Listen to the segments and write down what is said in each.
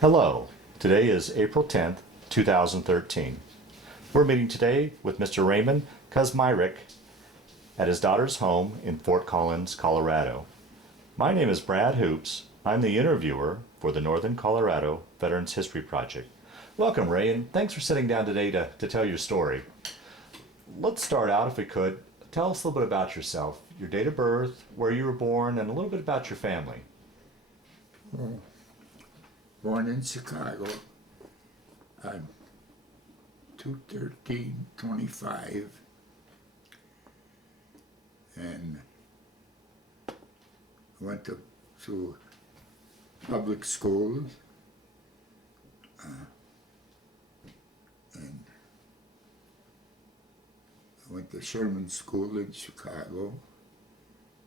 Hello, today is April 10th, 2013. We're meeting today with Mr. Raymond Kusmirek at his daughter's home in Fort Collins, Colorado. My name is Brad Hoops. I'm the interviewer for the Northern Colorado Veterans History Project. Welcome, Ray, and thanks for sitting down today to tell your story. Let's start out, if we could. Tell us a little bit about yourself, your date of birth, where you were born, and a little bit about your family. Well, born in Chicago, I'm 213-25, and went to public schools, and I went to Sherman School in Chicago,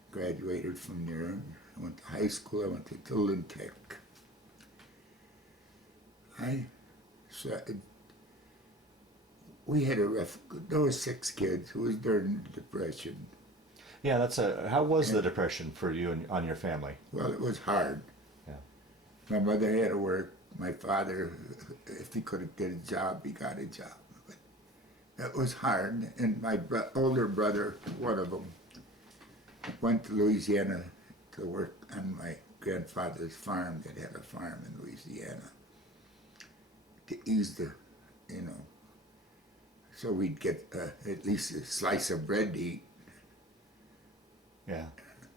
graduated from there. I went to high school, I went to Tilden Tech. We had a rough, there were 6 kids. It was during the Depression. Yeah, how was the Depression for you and on your family? Well, it was hard. Yeah. My mother had to work. My father, if he could get a job, he got a job. But it was hard. And my older brother, one of them, went to Louisiana to work on my grandfather's farm that had a farm in Louisiana to ease so we'd get at least a slice of bread to eat. Yeah.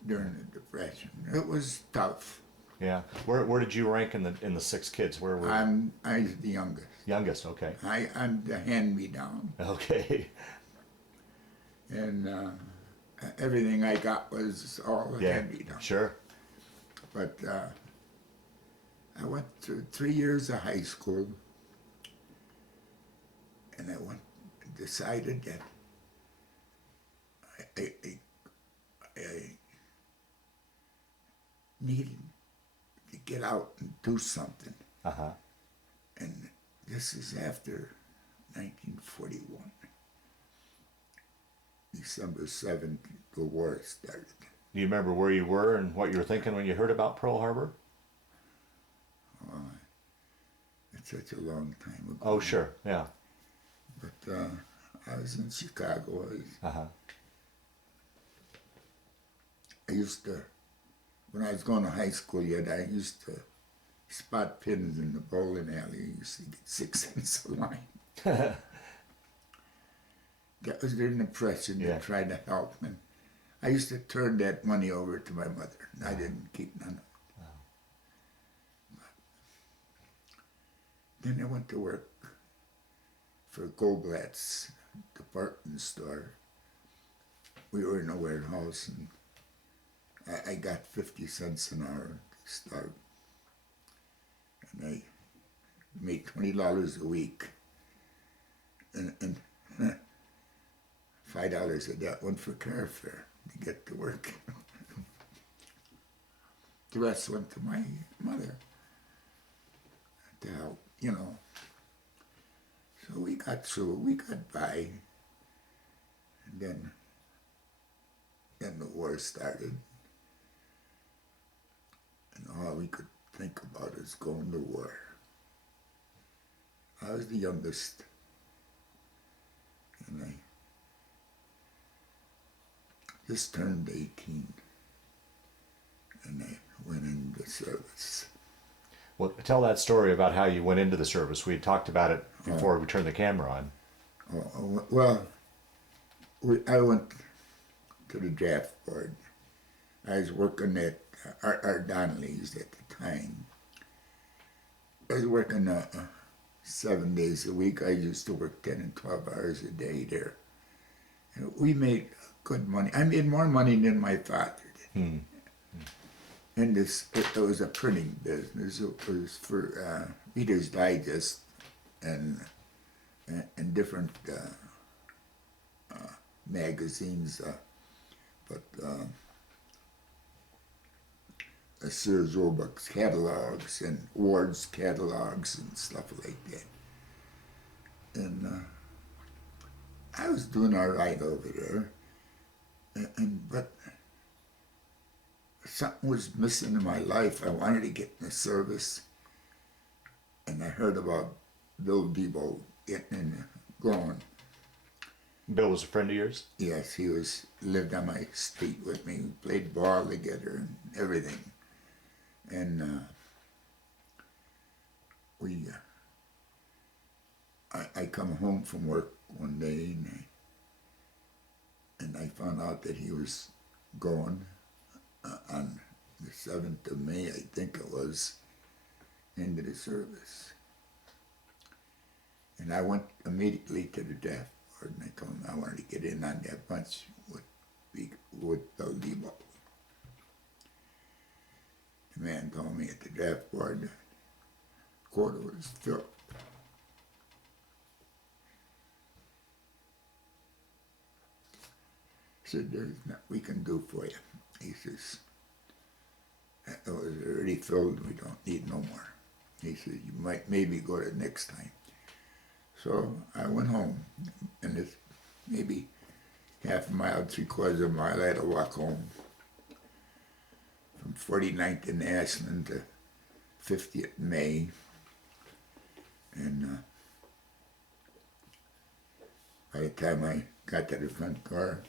During the Depression. It was tough. Yeah. Where did you rank in the 6 kids? Where were you? I was the youngest. Youngest, okay. I'm the hand-me-down. Okay. And everything I got was all hand-me-down. Sure. But I went through 3 years of high school, and I decided that I needed to get out and do something. Uh-huh. And this is after 1941. December 7th, the war started. Do you remember where you were and what you were thinking when you heard about Pearl Harbor? Oh, it's such a long time ago. Oh, sure, yeah. But I was in Chicago. Uh-huh. I used to, when I was going to high school yet, I used to spot pins in the bowling alley. I used to get 6 cents a line. That was during the Depression. They tried to help me. I used to turn that money over to my mother, and I didn't keep none of it. Wow. Then I went to work for Goldblatt's department store. We were in a warehouse, and I got 50 cents an hour to start. And I made $20 a week. And $5 of that went for car fare to get to work. The rest went to my mother to help, So we got through, we got by. And then the war started. And all we could think about is going to war. I was the youngest. And I just turned 18. And I went into service. Well, tell that story about how you went into the service. We had talked about it before we turned the camera on. Well, I went to the draft board. I was working at our Donnelly's at the time. I was working 7 days a week. I used to work 10 and 12 hours a day there. And we made good money. I made more money than my father did. And it was a printing business. It was for Reader's Digest and different magazines, but Sears Roebuck's catalogs and Ward's catalogs and stuff like that. And I was doing all right over there, but something was missing in my life. I wanted to get in the service, and I heard about Bill Debo getting going. Bill was a friend of yours? Yes, he lived on my street with me. We played ball together and everything. And I come home from work one day and I found out that he was going on the 7th of May, I think it was, into the service. And I went immediately to the draft board and I told him I wanted to get in on that bunch with Bill Debo. The man told me at the draft board the quota was filled. He said, "There's nothing we can do for you." He says, "It was already filled, we don't need no more." He said, "You might maybe go to next time." So I went home, and it's maybe half a mile, 3/4 of a mile, I had to walk home from 49th in Ashland to 50th May. And by the time I got to the front door,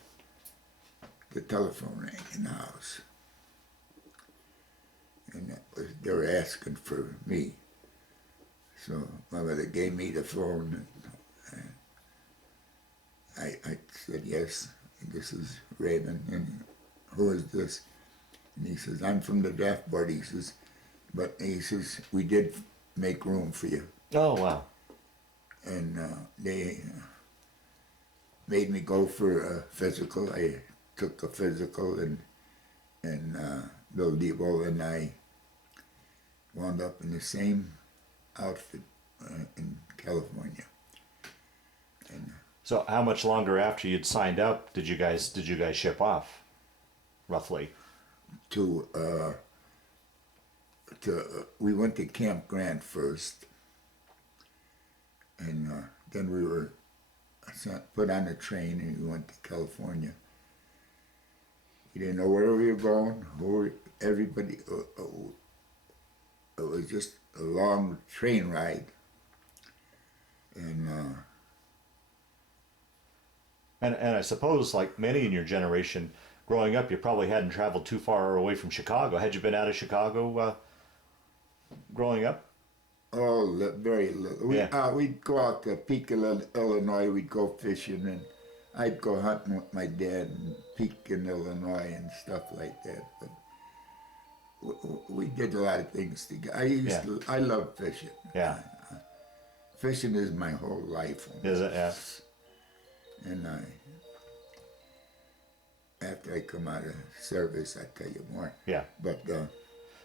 the telephone rang in the house. And they were asking for me. So my mother gave me the phone. And I said, "Yes, this is Raymond." And "Who is this?" And he says, "I'm from the draft board." He says, "But," he says, "we did make room for you." Oh, wow. And they made me go for a physical. I took a physical, and Bill Debo and I wound up in the same outfit in California. And So how much longer after you'd signed up did you guys ship off, roughly? We went to Camp Grant first, and then we were put on a train and we went to California. We didn't know where we were going, everybody. It was just a long train ride, and I suppose, like many in your generation, growing up, you probably hadn't traveled too far away from Chicago. Had you been out of Chicago growing up? oh, very little. We'd go out to Pekin, Illinois. We'd go fishing, and I'd go hunting with my dad in Pekin, Illinois, and stuff like that. But we did a lot of things together. I love fishing. Yeah. Fishing is my whole life. Is it? Yeah. And after I come out of service, I'll tell you more. Yeah. But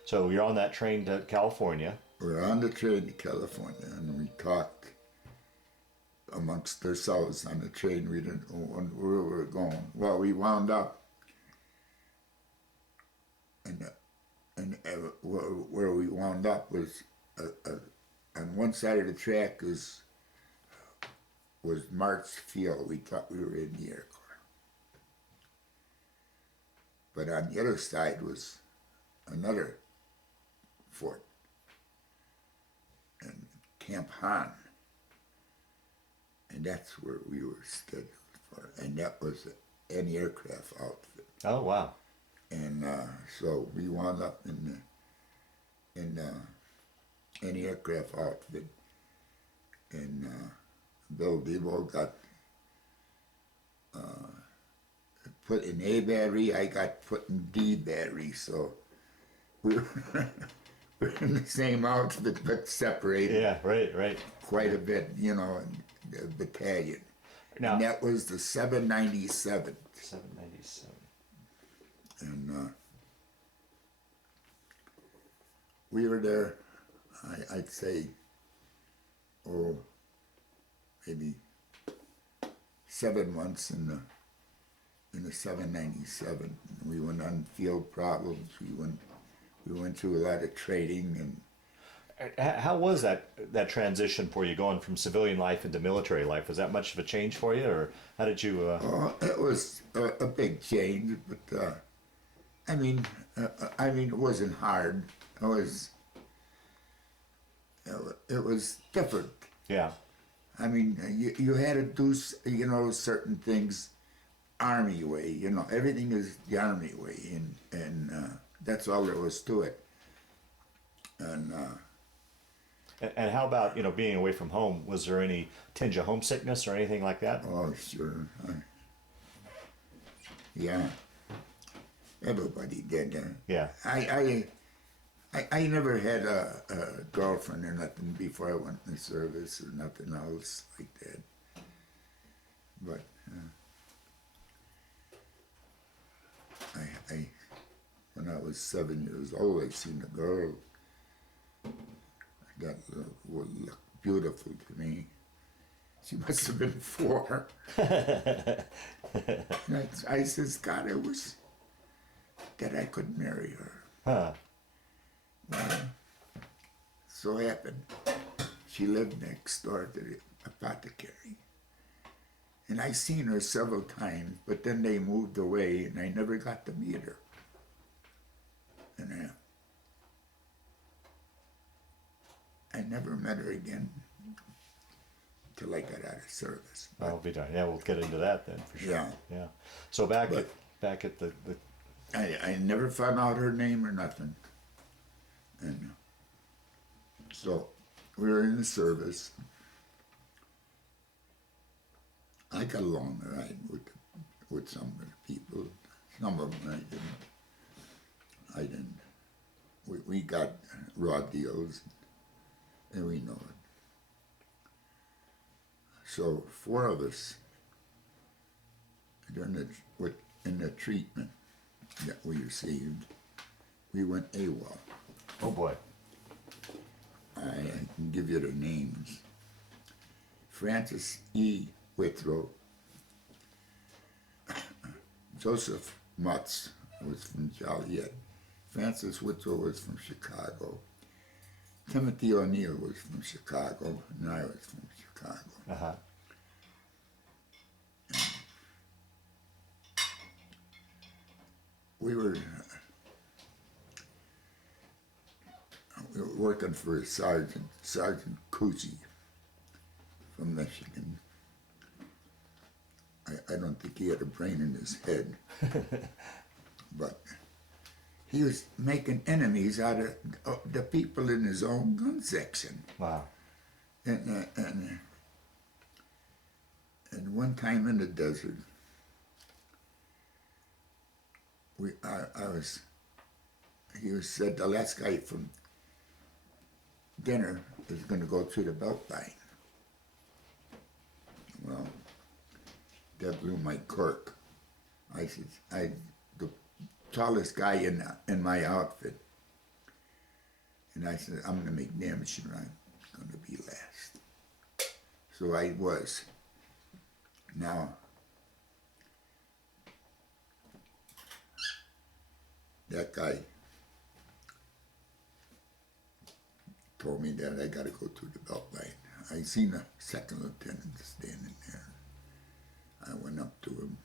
So you're on that train to California. we're on the train to California, and we talked amongst ourselves on the train. We didn't know where we were going. Well, we wound up, and where we wound up was on one side of the track was Mark's Field. We thought we were in the Air Corps, but on the other side was another fort, and Camp Hahn, and that's where we were scheduled for, and that was an aircraft outfit. Oh, wow. And so we wound up in an aircraft outfit, and Bill Debo got put in A battery. I got put in D battery. So we we're in the same outfit but separated. Yeah, right. Quite a bit, in the battalion. Now, And that was the 797. 797. And we were there, I'd say, maybe 7 months in the 797. We went on field problems. We went through a lot of training. And How was that transition for you, going from civilian life into military life? Was that much of a change for you, or how did you? it was a big change, but it wasn't hard. it was different. Yeah. I mean, you had to do, certain things Army way, everything is the Army way, and that's all there was to it. And And how about, being away from home? Was there any tinge of homesickness or anything like that? oh, sure. Yeah, everybody did. Yeah. I never had a girlfriend or nothing before I went in the service or nothing else like that. But when I was 7 years old, I seen a girl that looked beautiful to me. She must have been 4. And I says, God, I wish that I could marry her. Huh. Well, so happened, she lived next door to the apothecary. And I seen her several times, but then they moved away and I never got to meet her. And I never met her again until I got out of service. I'll be darned. Yeah, we'll get into that then for sure. Yeah. Yeah. So back at the I never found out her name or nothing. And so we were in the service. I got along all right with some of the people. Some of them I didn't. We got raw deals, and we know it. So 4 of us, in the treatment that we received, we went AWOL. oh boy. I can give you the names. Francis E. Withrow, Joseph Mutz was from Joliet, Francis Withrow was from Chicago, Timothy O'Neill was from Chicago, and I was from Chicago. Uh-huh. We were working for Sergeant Kuzi from Michigan. I don't think he had a brain in his head, but he was making enemies out of the people in his own gun section. Wow. And one time in the desert, he said the last guy from dinner is going to go through the belt line. Well, that blew my cork. I said, the tallest guy in my outfit, and I said, I'm gonna make damn sure I'm gonna be last. So I was. Now, that guy told me that I gotta go through the belt line. I seen a second lieutenant standing there. I went up to him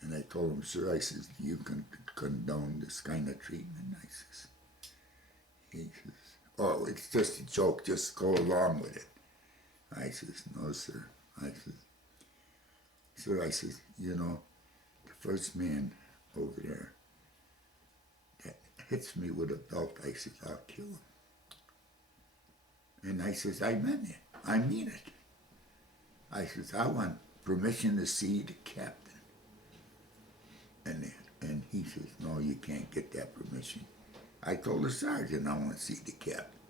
and I told him, sir, I says, do you condone this kind of treatment? He says, oh, it's just a joke, just go along with it. I says, no, sir. I says, sir, I says, the first man over there that hits me with a belt, I says, I'll kill him. And I says, I meant it. I mean it. I says, I want permission to see the captain. And he says, no, you can't get that permission. I told the sergeant I want to see the captain.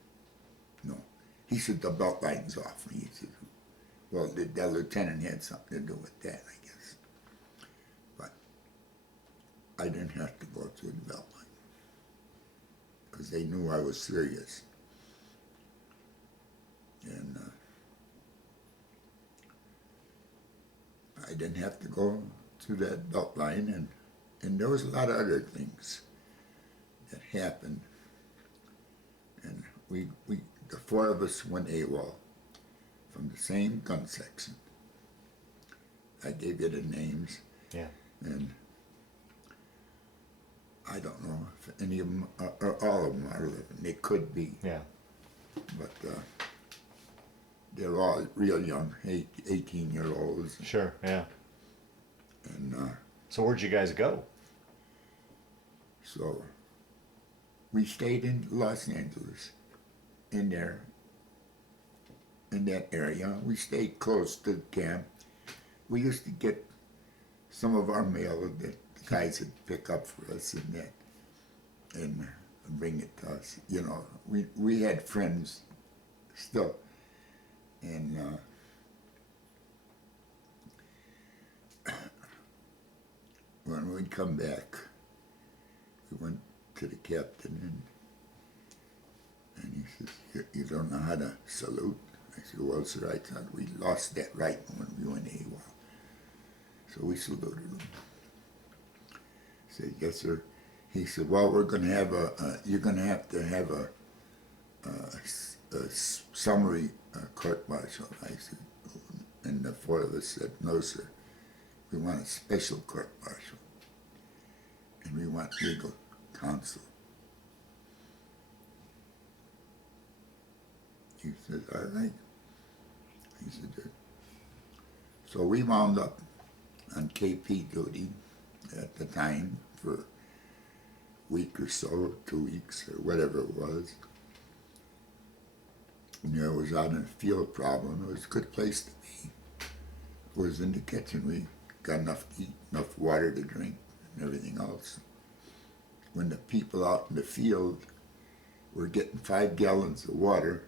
No. He said, the belt line's off. And he said, well, the lieutenant had something to do with that, I guess. But I didn't have to go through the belt line because they knew I was serious. And I didn't have to go through that belt line, and there was a lot of other things that happened. And the 4 of us went AWOL from the same gun section. I gave you the names. Yeah. And I don't know if any of them or all of them are living. They could be. Yeah. but they're all real young, 18-year-olds. Sure, yeah. And So where'd you guys go? so we stayed in Los Angeles, in there, in that area. We stayed close to the camp. We used to get some of our mail that the guys would pick up for us and that, and bring it to us. You know, we had friends still, and when we'd come back, we went to the captain, and he says, you don't know how to salute? I said, well, sir, I thought we lost that right when we went AWOL. So we saluted him. I said, yes, sir. He said, well, we're going to have you're going to have a summary court-martial. I said, and the four of us said, no, sir. We want a special court-martial. And we want legal counsel. He said, all right. He said, so we wound up on KP duty at the time for a week or so, 2 weeks, or whatever it was. And there was out in a field problem. It was a good place to be. It was in the kitchen. We got enough to eat, enough water to drink, and everything else. When the people out in the field were getting 5 gallons of water,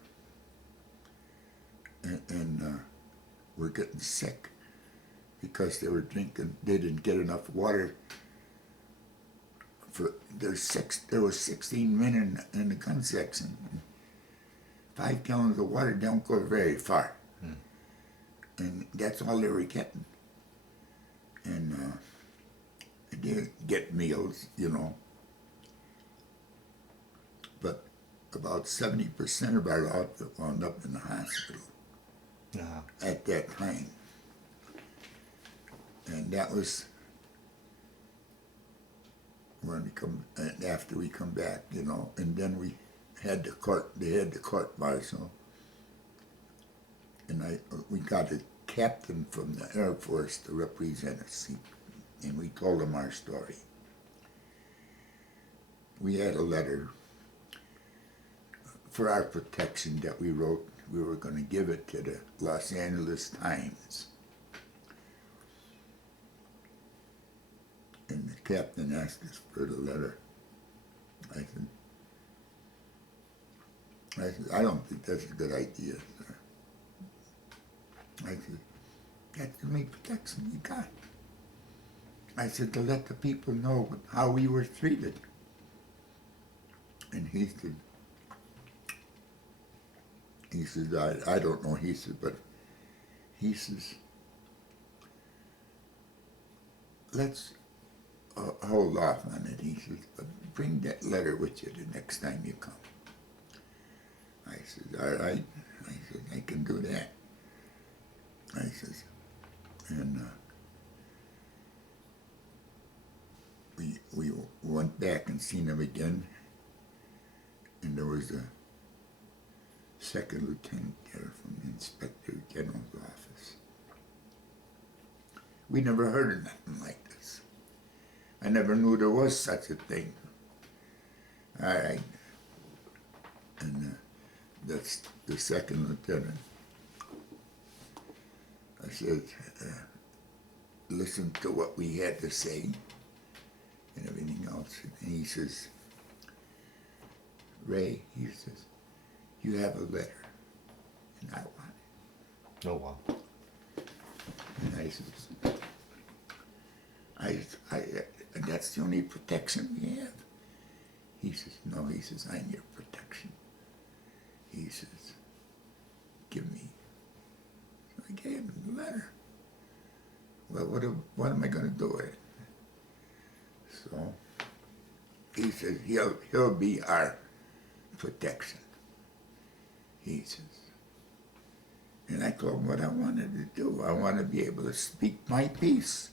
and were getting sick because they were drinking, they didn't get enough water. There was 16 men in the gun section. 5 gallons of water don't go very far. And that's all they were getting. And they did get meals, you know. But about 70% of our outfit wound up in the hospital at that time. And that was when we come, after we come back, you know, and then they had the court martial. And we got a captain from the Air Force to represent us, and we told him our story. We had a letter for our protection that we wrote. We were going to give it to the Los Angeles Times. And the captain asked us for the letter. I said, I don't think that's a good idea, sir. I said, that's the only protection you got. I said, to let the people know how we were treated. And he said, I don't know, he said, but he says, let's hold off on it. He says, but bring that letter with you the next time you come. I said, all right. I said, I can do that. I says, and we went back and seen him again, and there was a second lieutenant there from the Inspector General's office. We never heard of nothing like this. I never knew there was such a thing. All right. And that's the second lieutenant. I said, listen to what we had to say and everything else. And he says, Ray, he says, you have a letter, and I want it. Oh, wow. And I says, that's the only protection we have. He says, no, he says, I'm your protection. He says, give me. So I gave him the letter. Well, what am I going to do with it? So he says, he'll be our protection. He says. And I told him what I wanted to do. I want to be able to speak my piece.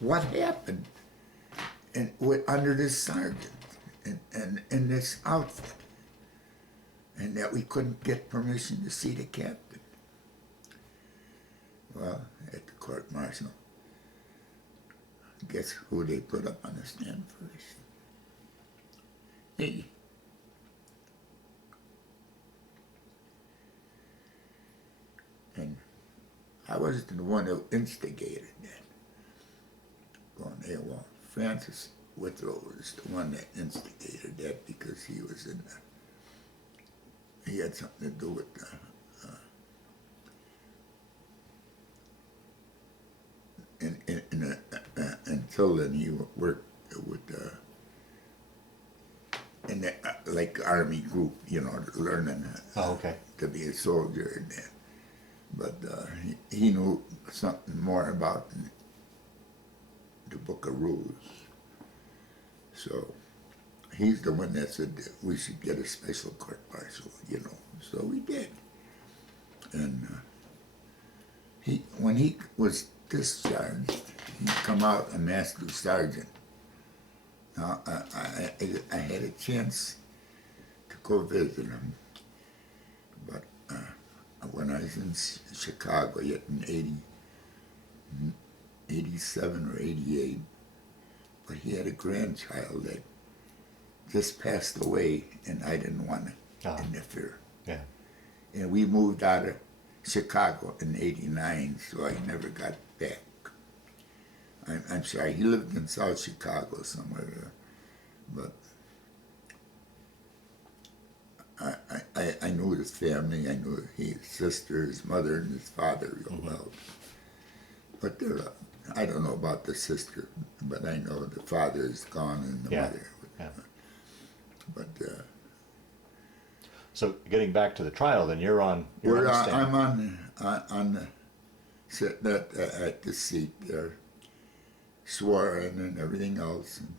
What happened under this sergeant and in this outfit? and that we couldn't get permission to see the captain. Well, at the court-martial, guess who they put up on the stand first? Me. And I wasn't the one who instigated that. Going, hey, well, Francis Withrow was the one that instigated that because he was in he had something to do with until then he worked with in the like army group, you know, learning to be a soldier and that. But he knew something more about the Book of Rules. So he's the one that said that we should get a special court-martial, you know. So we did. And when he was discharged, he come out a master sergeant. Now, I had a chance to go visit him, but when I was in Chicago yet in 87 or 88, but he had a grandchild that just passed away, and I didn't want to interfere. Yeah. And we moved out of Chicago in 89, so I never got back. I'm sorry, he lived in South Chicago somewhere, but I knew his family, I knew his sister, his mother, and his father real well. But I don't know about the sister, but I know the father is gone and the mother. Yeah. But so getting back to the trial, then you're on the stand. I'm on sitting at the seat there, sworn and everything else. And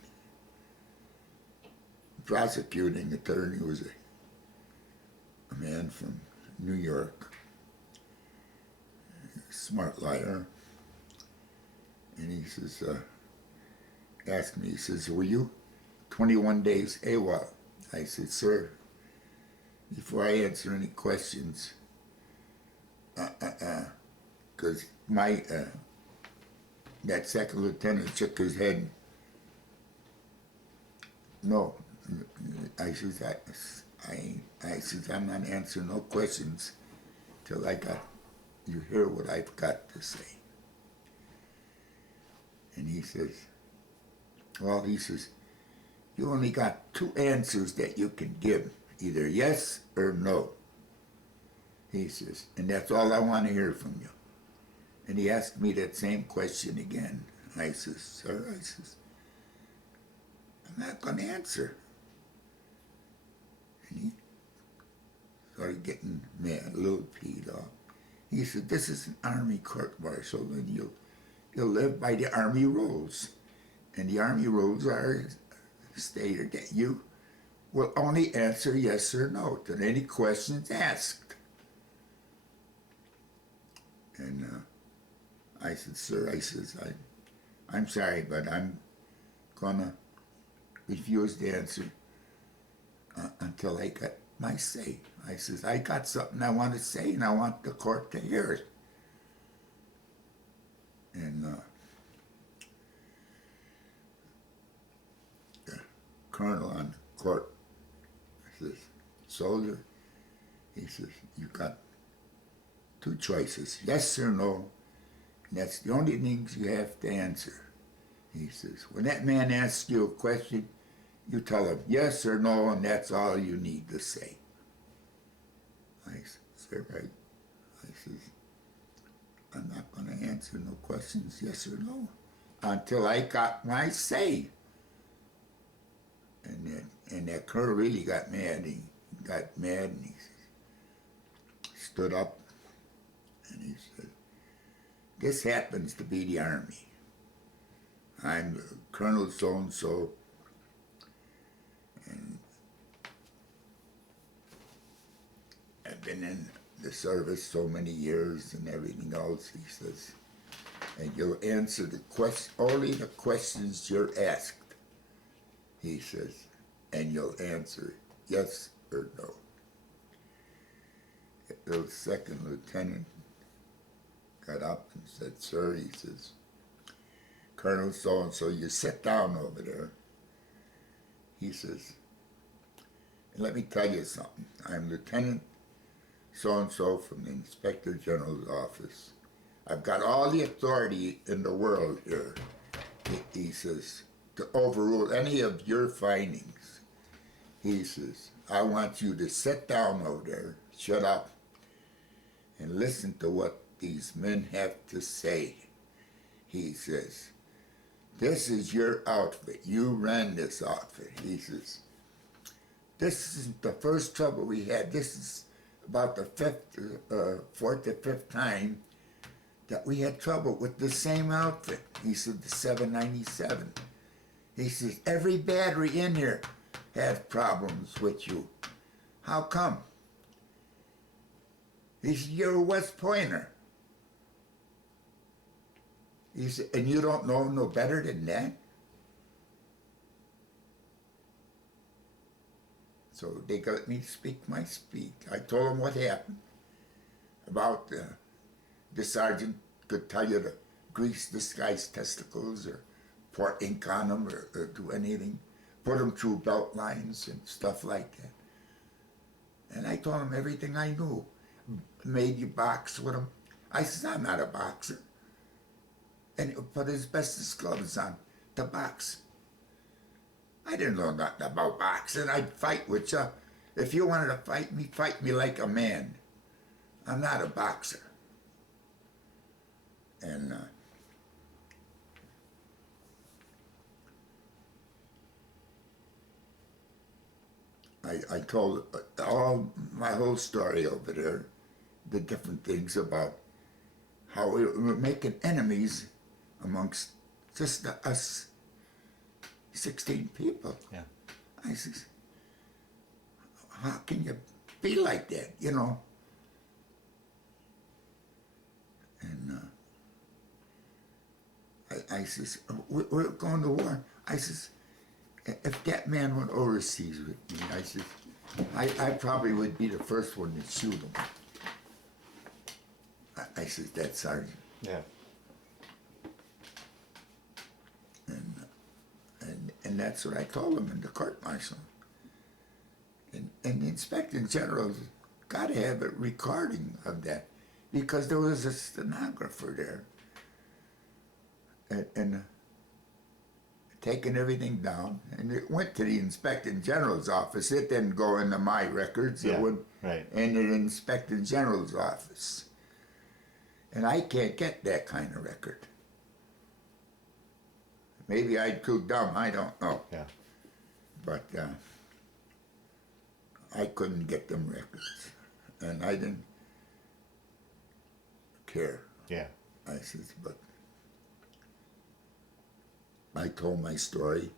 prosecuting attorney was a man from New York, a smart liar. And he says, asked me, he says, were you 21 days AWOL? I said, sir, before I answer any questions, because that second lieutenant shook his head. No, I says, I says, I'm not answering no questions till you hear what I've got to say. And he says, well, he says, you only got two answers that you can give, either yes or no. He says, and that's all I want to hear from you. And he asked me that same question again. I says, sir, I says, I'm not going to answer. And he started getting mad, a little peed off. He said, this is an Army court-martial, and you'll live by the Army rules. And the Army rules are stated that you will only answer yes or no to any questions asked. And I said, sir, I says, I'm sorry, but I'm gonna refuse to answer until I get my say. I says, I got something I want to say, and I want the court to hear it. And the colonel on the court says, soldier, he says, you got two choices, yes or no, and that's the only things you have to answer. He says, when that man asks you a question, you tell him yes or no, and that's all you need to say. I said, right. I says, I'm not going to answer no questions, yes or no, until I got my say. And that colonel really got mad. He got mad, and he stood up, and he said, this happens to be the Army. I'm Colonel so-and-so, and I've been in the service so many years and everything else, he says, and you'll answer only the questions you're asked, he says, and you'll answer yes or no. the second lieutenant got up and said, "Sir," he says, "Colonel so-and-so, you sit down over there." He says, "And let me tell you something. I'm Lieutenant so-and-so from the Inspector General's office. I've got all the authority in the world here," he says, "to overrule any of your findings." He says, "I want you to sit down over there, shut up, and listen to what these men have to say." He says, "This is your outfit. You ran this outfit." He says, "This isn't the first trouble we had. This is about the fourth or fifth time that we had trouble with the same outfit." He said, "the 797. He says, "Every battery in here had problems with you. How come?" He said, "You're a West Pointer." He said, "And you don't know no better than that?" So they got me to speak my speak. I told them what happened. About the sergeant could tell you to grease this guy's testicles or pour ink on them or do anything. Put them through belt lines and stuff like that. And I told him everything I knew. Made you box with him. I said, "I'm not a boxer." And he put his bestest gloves on to box. I didn't know nothing about boxing. I'd fight with you. If you wanted to fight me like a man. I'm not a boxer. And I told all my whole story over there, the different things about how we were making enemies amongst just us 16 people. Yeah. I says, "How can you be like that, you know?" And I says, we're going to war." I says, "If that man went overseas with me," I says, I probably would be the first one to shoot him." I says, "That sergeant." Yeah. And that's what I told him in the court martial. And the Inspector General's got to have a recording of that because there was a stenographer there and taking everything down. And it went to the Inspector General's office. It didn't go into my records. Yeah, It went right. into the Inspector General's office. And I can't get that kind of record. Maybe I'm too dumb, I don't know. Yeah. But I couldn't get them records. And I didn't care. Yeah. I says, but I told my story.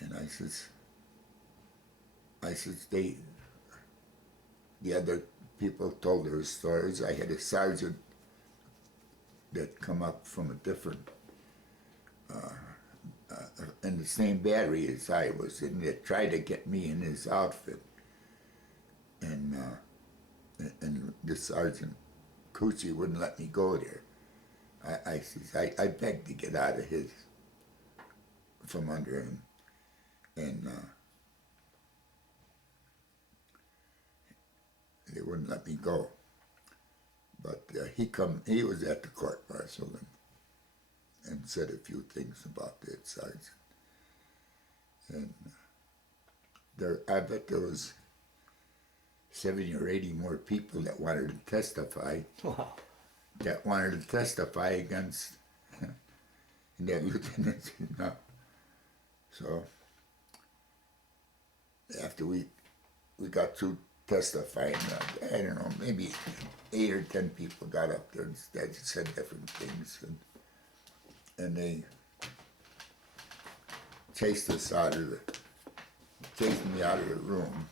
And I says, the other people told their stories. I had a sergeant that come up from a different in the same battery as I was, and they tried to get me in his outfit. And the Sergeant Coochie wouldn't let me go there. I begged to get out of from under him, and they wouldn't let me go. But he was at the court martial and said a few things about that sergeant. And I bet there was 70 or 80 more people that wanted to testify. Wow. That wanted to testify against that lieutenant. No. So after we got through testifying, I don't know, maybe 8 or 10 people got up there and said different things, and they chased me out of the room,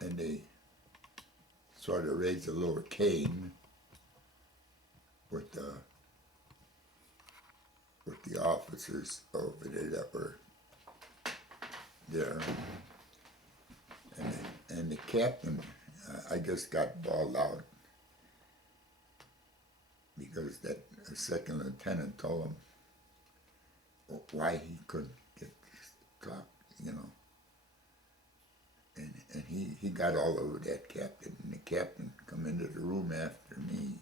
and they sort of raised a little cane with the officers over there that were there, And the captain, I just got bawled out because that second lieutenant told him why he couldn't get talk, you know. And he got all over that captain, and the captain come into the room after me.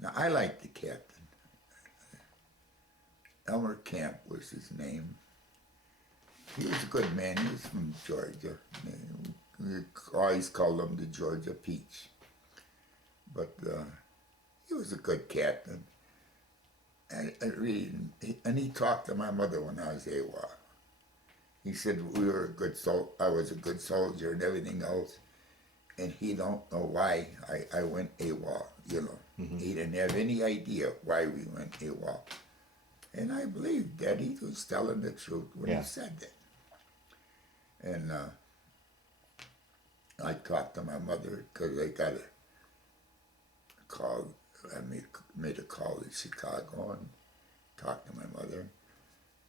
Now, I liked the captain. Elmer Camp was his name. He was a good man. He was from Georgia. We always called him the Georgia Peach. But he was a good captain. And he talked to my mother when I was AWOL. He said we were a good I was a good soldier and everything else, and he don't know why I went AWOL. You know, he didn't have any idea why we went AWOL, and I believed that he was telling the truth when he said that. And I talked to my mother because I got a call. I made a call to Chicago and talked to my mother.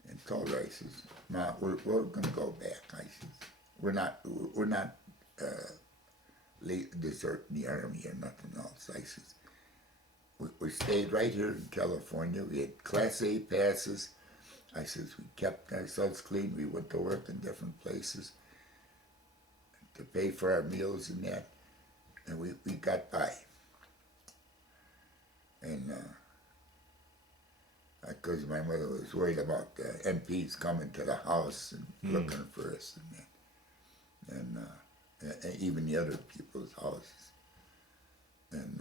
And told her, I says, "Ma, we're going to go back." I says, "We're not deserting the army or nothing else." I says, we stayed right here in California. We had Class A passes. I says, we kept ourselves clean. We went to work in different places to pay for our meals and that. And we got by. And because my mother was worried about the MPs coming to the house and looking for us and that, and even the other people's houses. And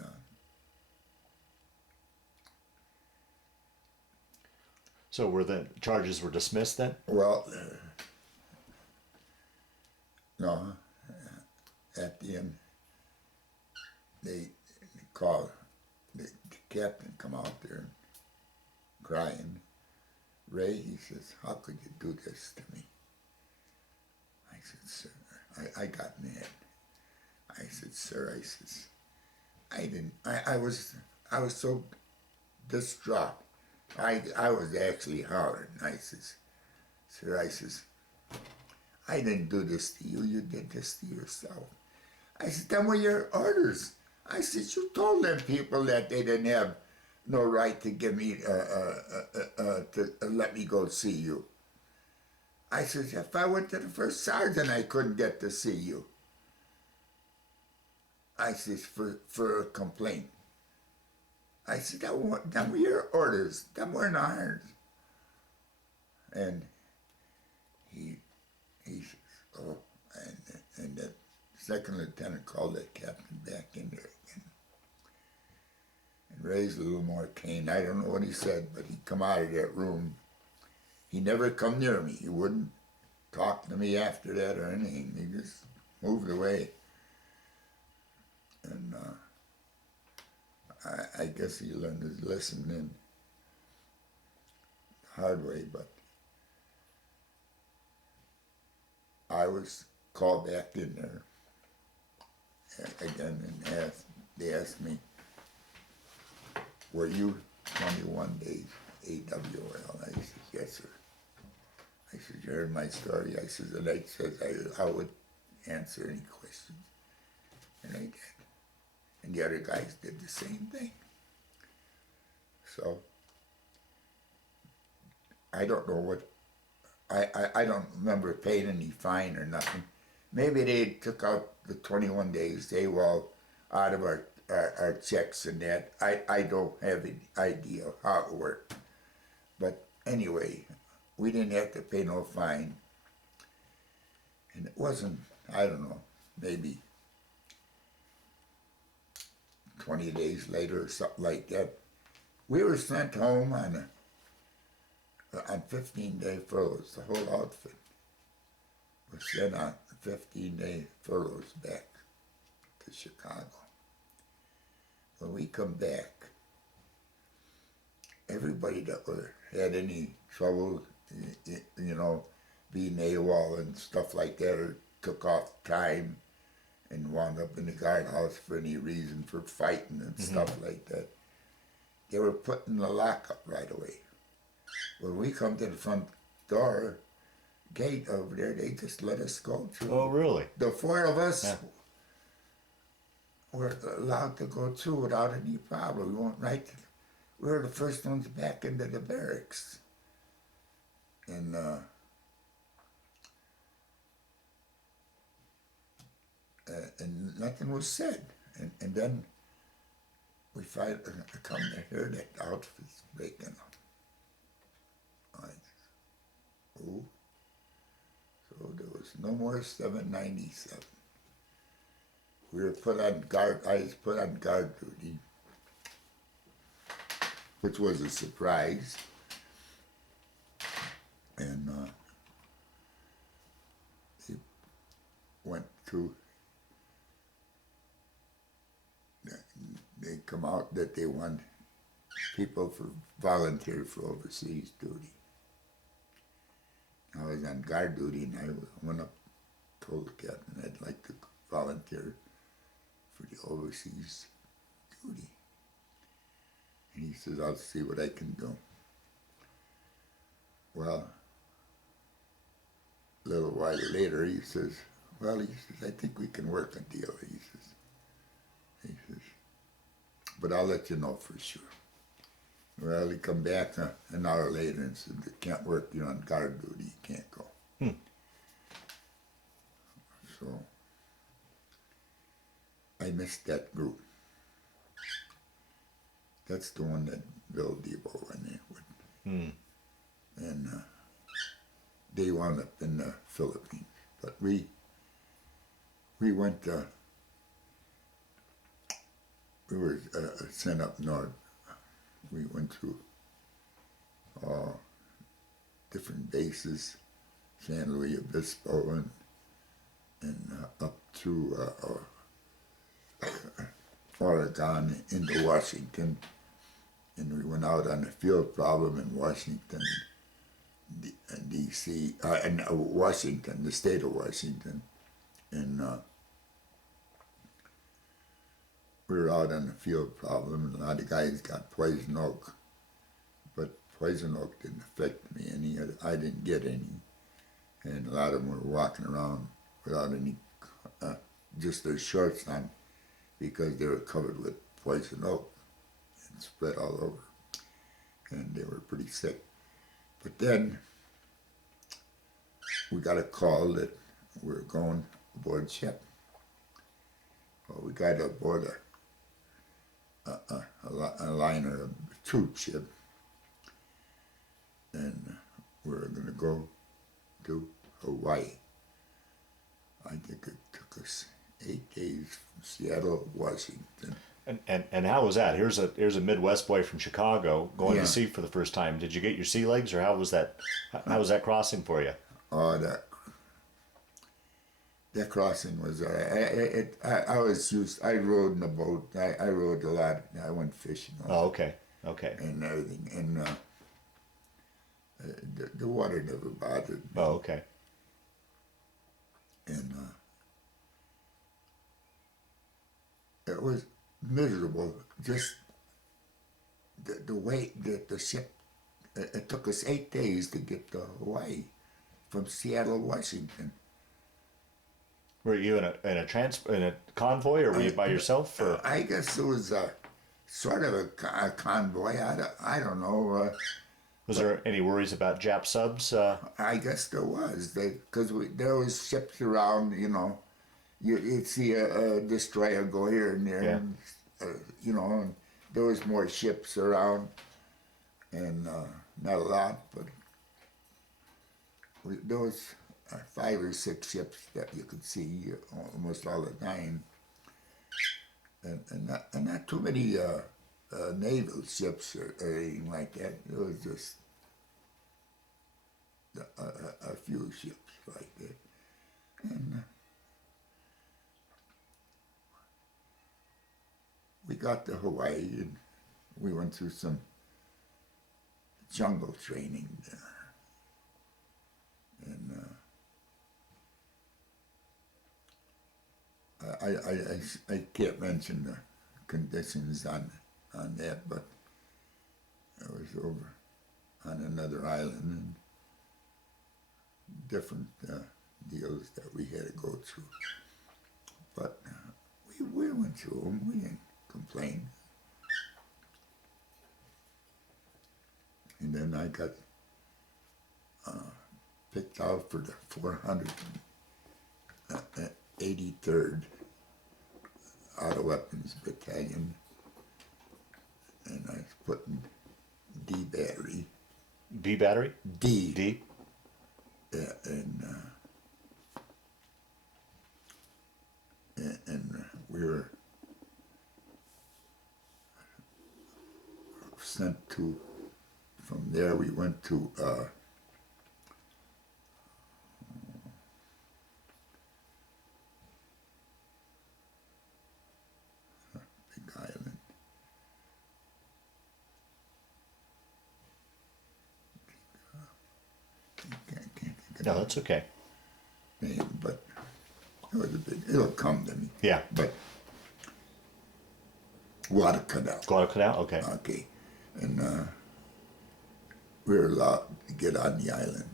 so were the charges were dismissed then? well, no. At the end, they called the captain come out there crying. "Ray," he says, "how could you do this to me?" I said, "Sir," I got mad. I said, "Sir," I says, I didn't, I was so distraught. I was actually hollering. I says, "Sir," I says, "I didn't do this to you. You did this to yourself." I said, "Them were your orders." I said, "You told them people that they didn't have no right to give me, to let me go see you." I said, "If I went to the first sergeant, I couldn't get to see you." I says, for a complaint. I said, them were your orders. Them weren't ours." And he says, "Oh," and the second lieutenant called that captain back in there again and raised a little more cane. I don't know what he said, but he come out of that room. He never come near me. He wouldn't talk to me after that or anything. He just moved away. And I guess he learned his lesson then the hard way, but I was called back in there again and they asked me, "Were you 21 days AWOL?" I said, "Yes, sir." I said, "You heard my story." I said, "And I said I would answer any questions." And I did. And the other guys did the same thing. So I don't know what, I don't remember paying any fine or nothing. Maybe they took out the 21 days AWOL out of our checks and that. I don't have any idea how it worked. But anyway, we didn't have to pay no fine. And it wasn't, I don't know, maybe 20 days later or something like that. We were sent home on 15-day furloughs. The whole outfit was sent on 15-day furloughs back to Chicago. When we come back, everybody that had any trouble, you know, being AWOL and stuff like that, or took off time and wound up in the guardhouse for any reason, for fighting and stuff like that, they were put in the lockup right away. When we come to the front door, gate over there, they just let us go through. Oh, really? The four of us Yeah. were allowed to go through without any problem. We went right to, we were the first ones back into the barracks. And nothing was said. And then we finally come to hear that the outfit's breaking up. I said, oh. So there was no more 797. We were put on guard, I was put on guard duty, which was a surprise. And they went to, they come out that they want people for volunteer for overseas duty. I was on guard duty and I went up, told the captain I'd like to volunteer for the overseas duty. And he says, I'll see what I can do. Well, a little while later he says, well, he says, I think we can work a deal, he says, but I'll let you know for sure. Well, he come back an hour later and said, you can't work, you're on guard duty, you can't go. So, I missed that group. That's the one that Bill Debo went in with. And they wound up in the Philippines. But we went, we were sent up north. We went to different bases, San Luis Obispo and up to Oregon into Washington. And we went out on a field problem in Washington, D.C., and Washington, the state of Washington. And we were out on a field problem, and a lot of guys got poison oak. But poison oak didn't affect me any. I didn't get any. And a lot of them were walking around without any, just their shorts on, because they were covered with poison oak and spread all over. And they were pretty sick. But then we got a call that we were going aboard ship. Well, we got aboard a liner, a troop ship, and we were going to go to Hawaii. I think it took us 8 days from Seattle to Washington. And how was that? Here's a Midwest boy from Chicago going Yeah. to sea for the first time. Did you get your sea legs, or how was that? How was that crossing for you? Oh, that crossing was, I was used, I rode in a boat, I rode a lot, I went fishing. Oh, okay, okay. And everything, and the water never bothered me. Oh, okay. And it was miserable, just the way that the ship, it took us 8 days to get to Hawaii from Seattle, Washington. Were you in a convoy, or were you by yourself? Or I guess it was sort of a convoy, I don't know. was there any worries about Jap subs? I guess there was, because there was ships around, you know. You'd see a destroyer go here and there, Yeah. and, you know, and there was more ships around, and not a lot, but there was 5 or 6 ships that you could see almost all the time, and not too many naval ships or anything like that. It was just a few ships like that, and we got to Hawaii, and we went through some jungle training there, and I can't mention the conditions on that, but I was over on another island, different deals that we had to go through. But we went through them. We didn't complain. And then I got picked out for the 483rd Auto Weapons Battalion, and I was put in D Battery. B battery? D. D? Yeah, and we were sent to, from there we went to Big Island. Can't think of No, that's okay. the name, but it was a big, it'll come to me. Yeah. But Guadalcanal. Guadalcanal? Okay. Okay. And we were allowed to get on the island.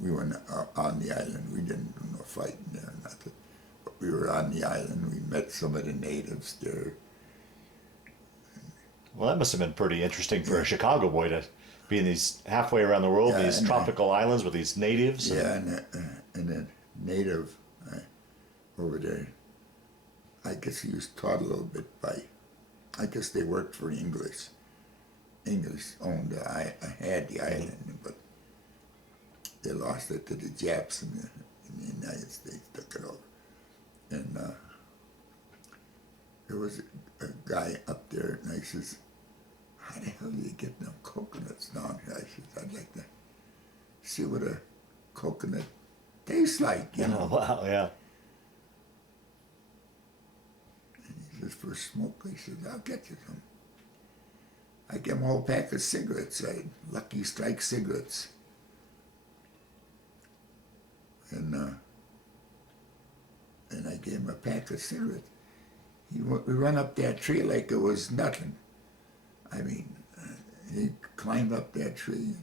We went on the island. We didn't do no fighting there or nothing. But we were on the island. We met some of the natives there. Well, that must have been pretty interesting for a Chicago boy to be in these halfway around the world, Yeah, these and tropical islands with these natives. Yeah, and the native over there, I guess he was taught a little bit by, I guess they worked for English. English owned had the island, but they lost it to the Japs in the United States, took it over. And there was a guy up there, and I says, how the hell do you get them coconuts down here? I says, I'd like to see what a coconut tastes like, you know. Oh, wow, yeah. And he says, for smoke, he says, I'll get you some. I gave him a whole pack of cigarettes, Lucky Strike cigarettes. And I gave him a pack of cigarettes. We run up that tree like it was nothing. I mean, he climbed up that tree.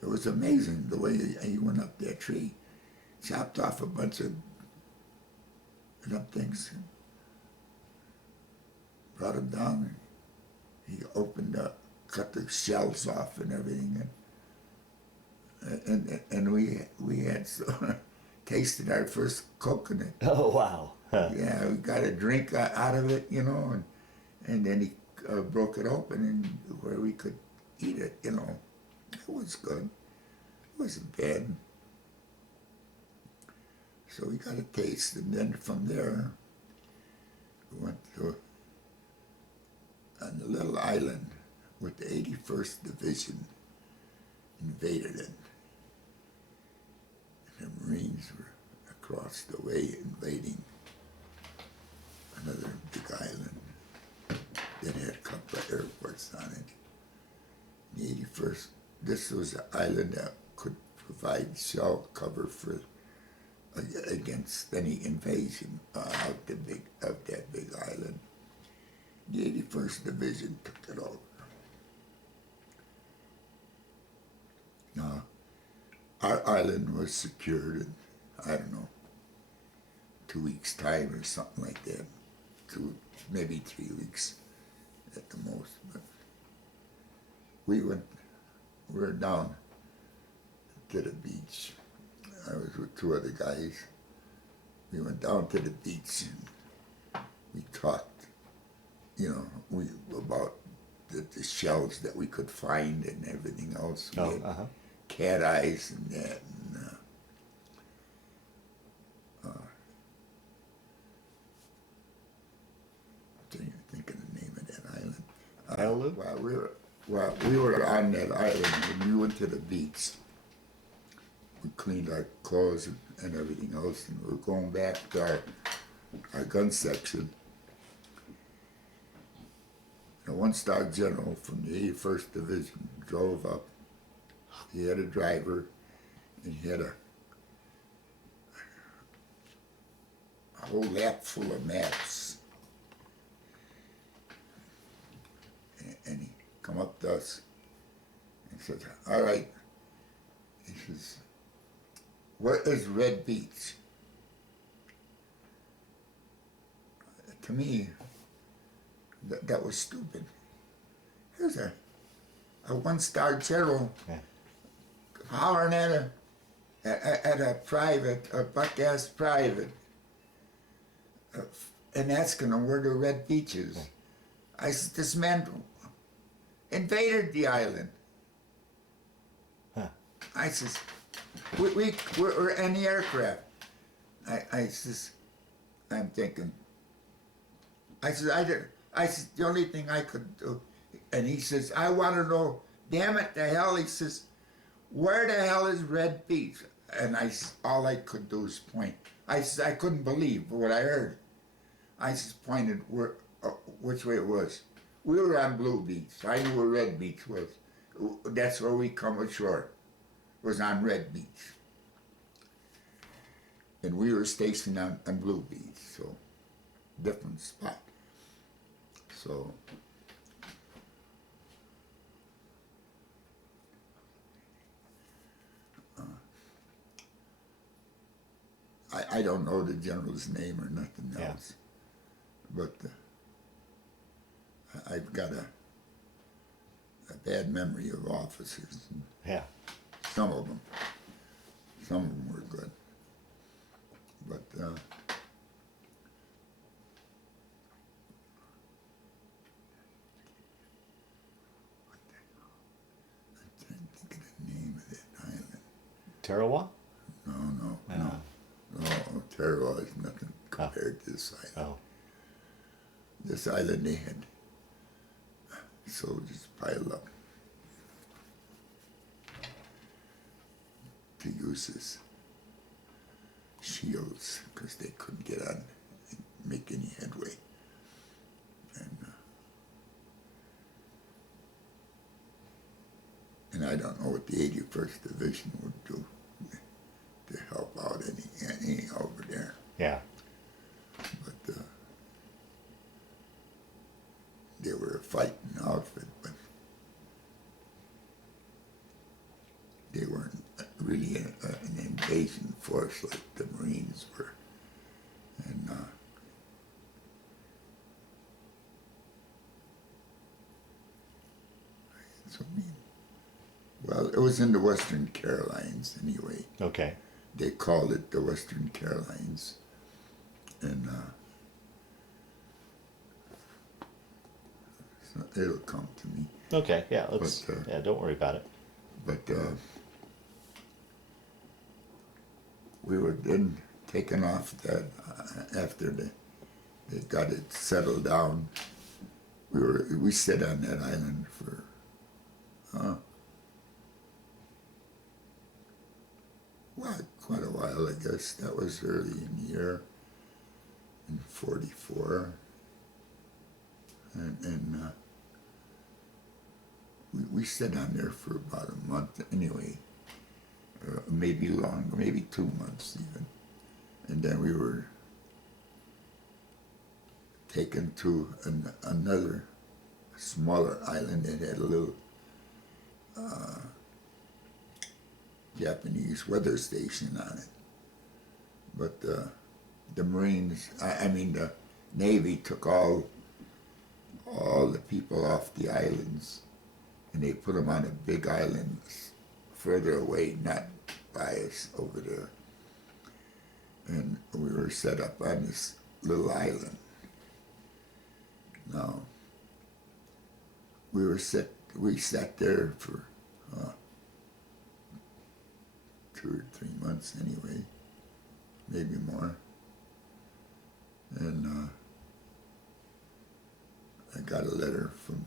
It was amazing the way he went up that tree. Chopped off a bunch of them things. Brought them down. And he opened up, cut the shells off and everything. And we had tasted our first coconut. Oh, wow. Huh. Yeah, we got a drink out of it, you know, and then he broke it open and where we could eat it, you know. It was good. It wasn't bad. So we got a taste, and then from there, we went to on a little island with the 81st Division invaded it. And the Marines were across the way invading another big island that had a couple of airports on it. The 81st, this was an island that could provide shell cover for against any invasion of that big island. The 81st Division took it over. Our island was secured in, I don't know, 2 weeks' time or something like that. Maybe 3 weeks at the most. But we were down to the beach. I was with two other guys. We went down to the beach and we talked, you know, about the shells that we could find and everything else. We had cat eyes and that. I'm thinking the name of that island. While we were on that island, when we went to the beach, we cleaned our clothes and everything else, and we were going back to our gun section. A one-star general from the 81st Division drove up. He had a driver, and he had a whole lap full of maps. And he come up to us and said, all right. He says, what is Red Beach? To me, that was stupid. Here's a one-star general Yeah. hollering at a private, a buck-ass private, and asking him where the Red Beach is. I said, this man invaded the island. Huh. I says, we're in the aircraft. I says, I'm thinking. I says, the only thing I could do, and he says, I want to know, damn it, the hell, he says, where the hell is Red Beach? And all I could do was point. I said, I couldn't believe what I heard. I just pointed which way it was. We were on Blue Beach. I knew where Red Beach was. That's where we come ashore. Was on Red Beach. And we were stationed on Blue Beach, so different spot. So I don't know the general's name or nothing else, but I've got a bad memory of officers. Yeah. Some of them were good, but I'm trying to think of the name of that island. Tarawa? No, Tarawa is nothing compared to this island. Oh. This island, they had soldiers piled up to use as shields because they couldn't get on and make any headway. And I don't know what the 81st Division would do to help out any over there. Yeah. But they were a fighting outfit, but they weren't really an invasion force like the Marines were. And so, well, it was in the Western Carolines anyway. Okay. They called it the Western Carolines. And so it'll come to me. Okay. Yeah. Let's. But, yeah. Don't worry about it. But we were then taken off that after they got it settled down. We stayed on that island for quite a while, I guess. That was early in the year, in '44, and we stayed on there for about a month anyway, maybe longer, maybe 2 months even, and then we were taken to another smaller island that had a little Japanese weather station on it. But the Marines, the Navy took all the people off the islands and they put them on a big island further away, not by us over there. And we were set up on this little island. Now, we sat there for 2 or 3 months anyway, maybe more. And I got a letter from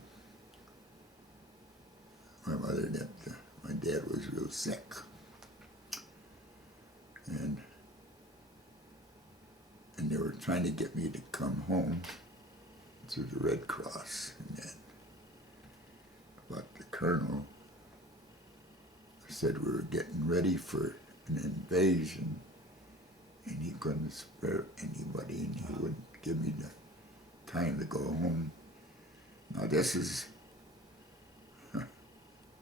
my mother that my dad was real sick. And they were trying to get me to come home through the Red Cross and that. But the colonel said we were getting ready for an invasion and he couldn't spare anybody and he wouldn't give me the time to go home. Now this is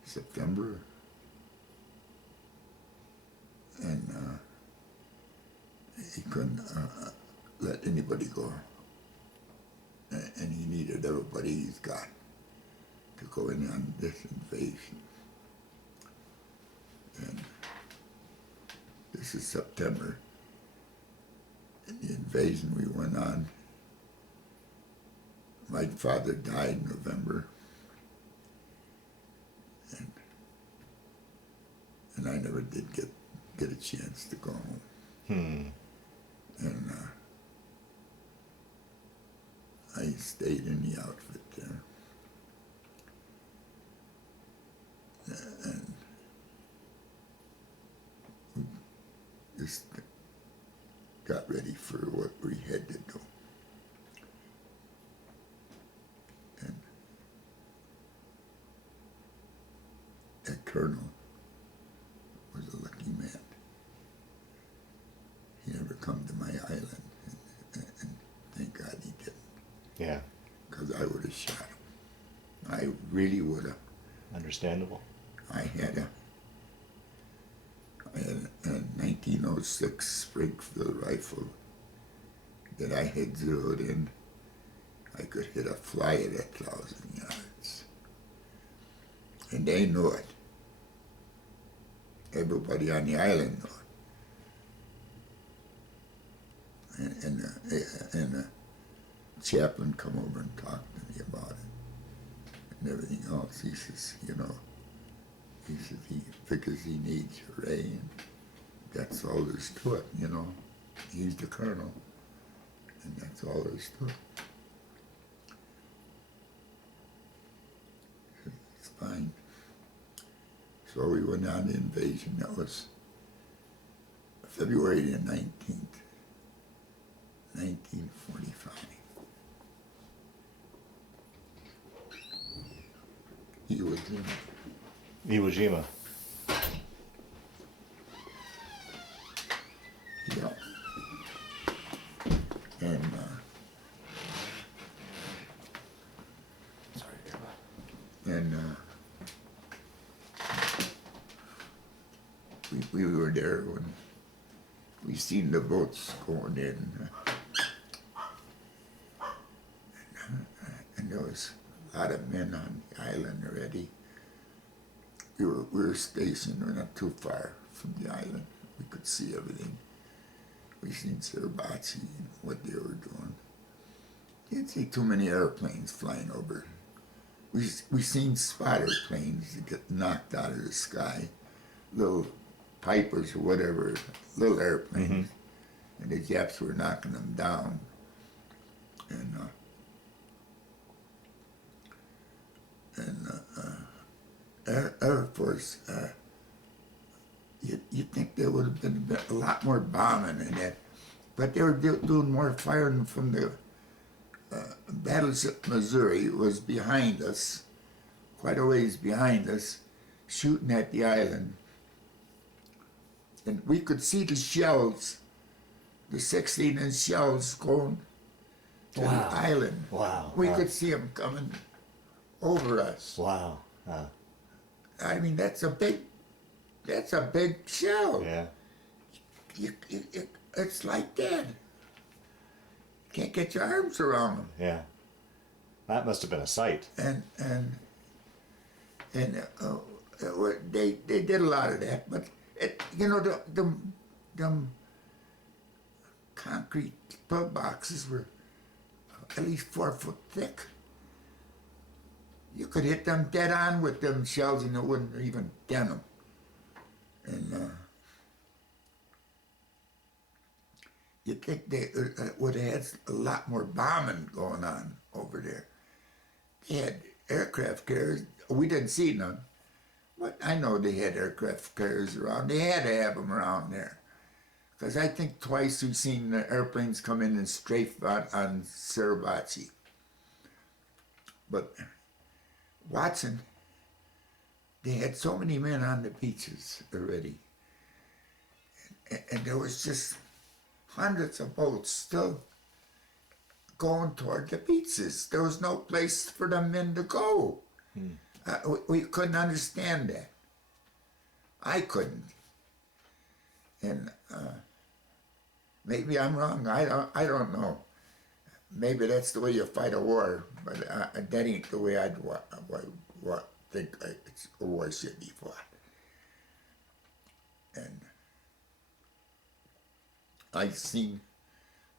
September, and he couldn't let anybody go. And he needed everybody he's got to go in on this invasion. And this is September. And the invasion we went on, my father died in November. And I never did get a chance to go home. And I stayed in the outfit there. And we just got ready for what we had to do. And that colonel was a lucky man. He never come to my island, and thank God he didn't. Yeah. Because I would have shot him. I really would have. Understandable. I had a 1906 Springfield rifle that I had zeroed in. I could hit a fly at 1,000 yards. And they knew it. Everybody on the island knew it. And the chaplain come over and talked to me about it and everything else. He says, he figures he needs you, Ray, and that's all there's to it, He's the colonel, and that's all there's to it. It's fine. So we went on the invasion. That was February the 19th, 1945. Iwo Jima. Iwo Jima. Yeah. And Sorry, we were there when we seen the boats going in. And there was a lot of men on the island already. We were stationed, we're not too far from the island. We could see everything. We seen Suribachi and what they were doing. You didn't see too many airplanes flying over. We seen spotter planes that get knocked out of the sky, little Pipers or whatever, little airplanes, and the Japs were knocking them down. And Air Force, you'd think there would have been a lot more bombing in that, but they were doing more firing from the battleship Missouri was behind us, quite a ways behind us, shooting at the island. And we could see the shells, the 16-inch shells going to the island. Wow. We could see them coming over us. Wow. I mean, that's a big shell. Yeah. It's like that. Can't get your arms around them. Yeah. That must have been a sight. And they did a lot of that, but the concrete pillboxes were at least 4 foot thick. You could hit them dead on with them shells and it wouldn't even dent them. And you'd think they would have had a lot more bombing going on over there. They had aircraft carriers. We didn't see none. But I know they had aircraft carriers around. They had to have them around there. Because I think twice we've seen the airplanes come in and strafe on Suribachi. But Watson, they had so many men on the beaches already. And there was just hundreds of boats still going toward the beaches. There was no place for the men to go. We couldn't understand that. I couldn't. And Maybe I'm wrong. I don't know. Maybe that's the way you fight a war, but that ain't the way I'd think a war should be fought. And I've seen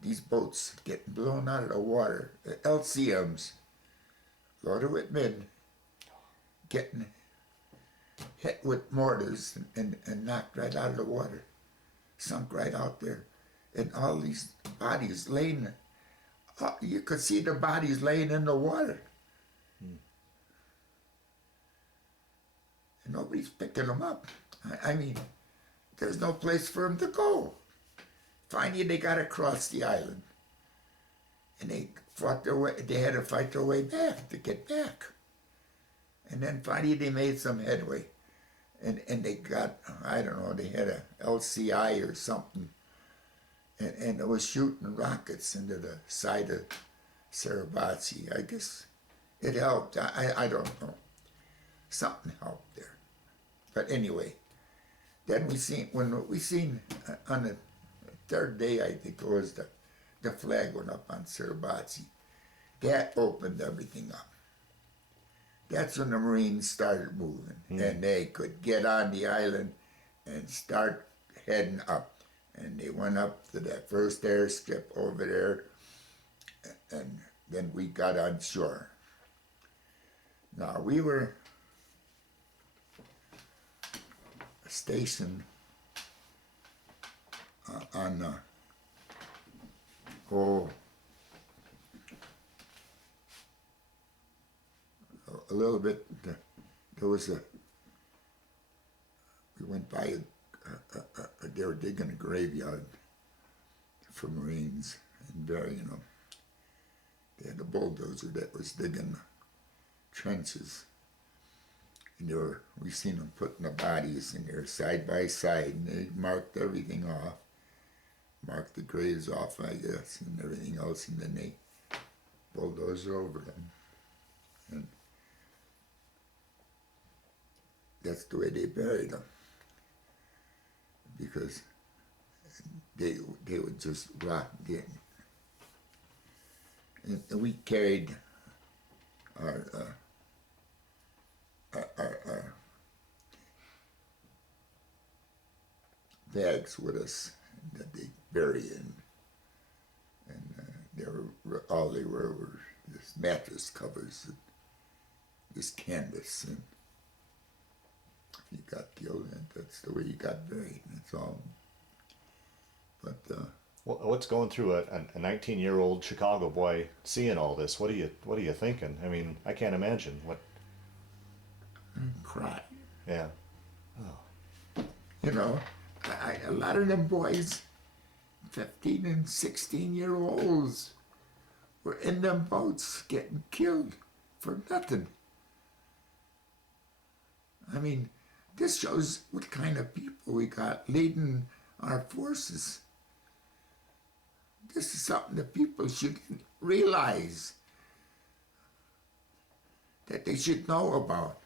these boats getting blown out of the water, the LCMs, loaded with men, getting hit with mortars and knocked right out of the water, sunk right out there. And all these bodies laying, you could see the bodies laying in the water. And nobody's picking them up. I mean, there's no place for them to go. Finally, they got across the island. And they fought their way, they had to fight their way back to get back. And then finally they made some headway. And they got, I don't know, they had a LCI or something. And it was shooting rockets into the side of Sarabatsi. I guess it helped. I don't know. Something helped there. But anyway, then when we seen on the third day, I think it was, the flag went up on Sarabatsi. That opened everything up. That's when the Marines started moving, and they could get on the island and start heading up. And they went up to that first airstrip over there, and then we got on shore. Now, we were stationed on a little bit. There was we went by they were digging a graveyard for Marines and burying them. They had a bulldozer that was digging trenches. And we seen them putting the bodies in there side by side, and they marked everything off. Marked the graves off, I guess, and everything else, and then they bulldozer over them. And that's the way they buried them. Because they would just rot in. And we carried our bags with us that they bury in, and all they were this mattress covers, and this canvas, and if you got killed, that's the way you got buried. That's all. But well, what's going through a 19-year-old Chicago boy seeing all this? What are you thinking? I mean, I can't imagine what. Cry. Yeah. Oh. You know, a lot of them boys, 15 and 16-year-olds, were in them boats getting killed for nothing. I mean, this shows what kind of people we got leading our forces. This is something that people should realize, that they should know about.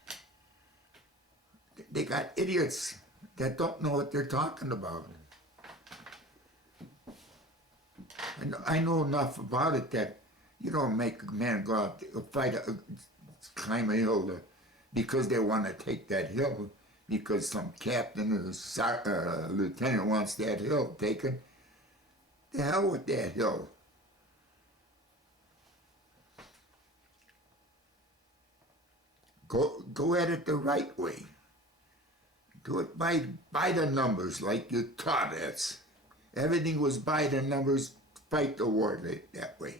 They got idiots that don't know what they're talking about. And I know enough about it that you don't make a man go out to fight, climb a hill because they want to take that hill, because some captain or lieutenant wants that hill taken. The hell with that hill. Go at it the right way. Do it by the numbers, like you taught us. Everything was by the numbers. Fight the war that way.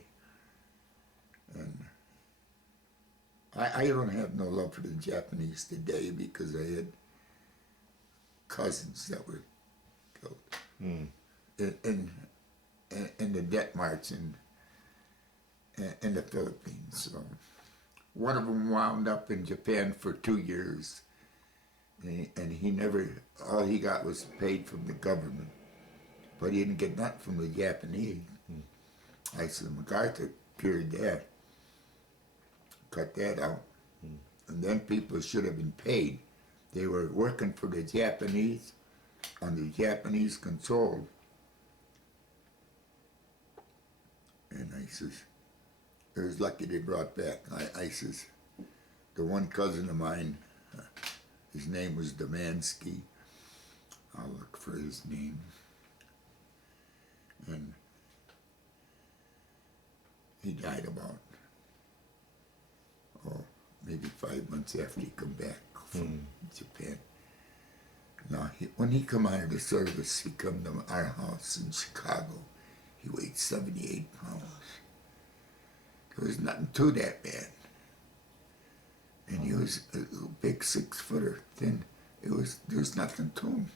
And I don't have no love for the Japanese today because I had cousins that were killed in the death march in the Philippines. So one of them wound up in Japan for 2 years. And he never, all he got was paid from the government. But he didn't get nothing from the Japanese. I said, MacArthur cured that. Cut that out. And then people should have been paid. They were working for the Japanese, under Japanese control. And I says, it was lucky they brought back. I says, the one cousin of mine, his name was Demansky. I'll look for his name. And he died about, maybe 5 months after he come back from Japan. Now, when he come out of the service, he come to our house in Chicago. He weighed 78 pounds. There was nothing to that bad. And he was a big 6-footer, thin. There's nothing to him.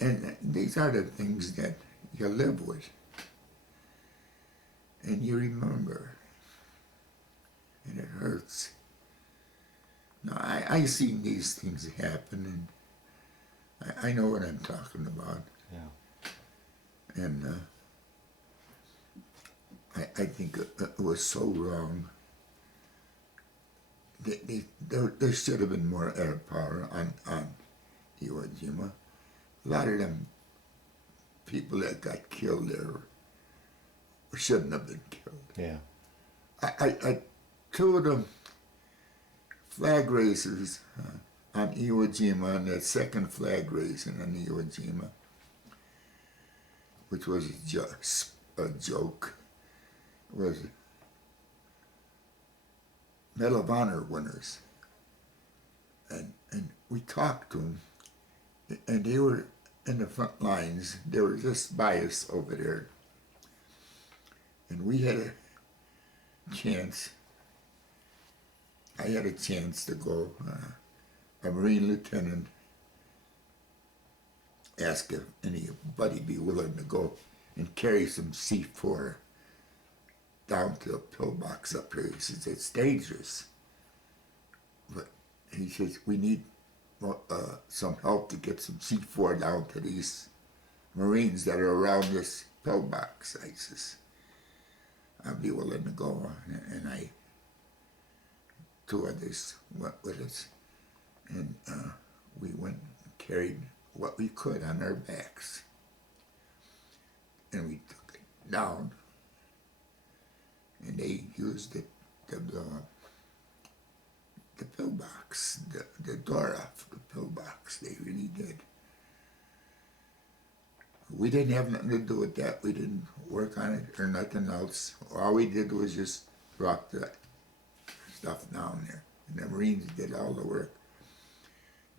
And these are the things that you live with. And you remember. And it hurts. Now, I seen these things happen, and I know what I'm talking about. Yeah. And I think it was so wrong. There should have been more air power on Iwo Jima. A lot of them people that got killed there shouldn't have been killed. Yeah. Two of the flag raisers on Iwo Jima, on that second flag raising on Iwo Jima, which was just a joke, was Medal of Honor winners. And we talked to them, and they were in the front lines. They were just by us over there. And we had a chance. I had a chance to go. A Marine lieutenant asked if anybody be willing to go and carry some C4 down to a pillbox up here. He says, it's dangerous. But he says, we need some help to get some C4 down to these Marines that are around this pillbox. I says, I'll be willing to go. And two others went with us. And we went and carried what we could on our backs. And we took it down. And they used the pillbox, the door off the pillbox. They really did. We didn't have nothing to do with that. We didn't work on it or nothing else. All we did was just rock the stuff down there. And the Marines did all the work.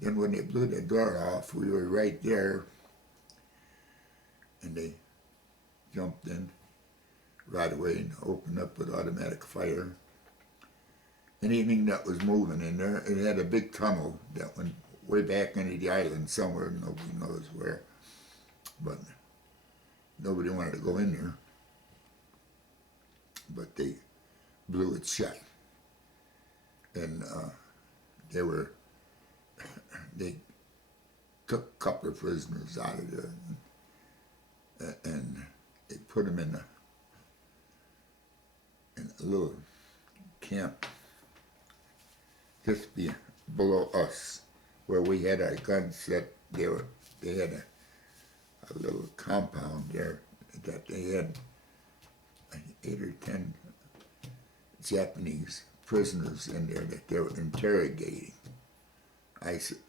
Then when they blew the door off, we were right there. And they jumped in right away and opened up with automatic fire. Anything that was moving in there, it had a big tunnel that went way back into the island somewhere, nobody knows where. But nobody wanted to go in there. But they blew it shut. And they took a couple of prisoners out of there, and they put them in a little camp just below us, where we had our guns set. They had a little compound there that they had 8 or 10 Japanese prisoners in there that they were interrogating.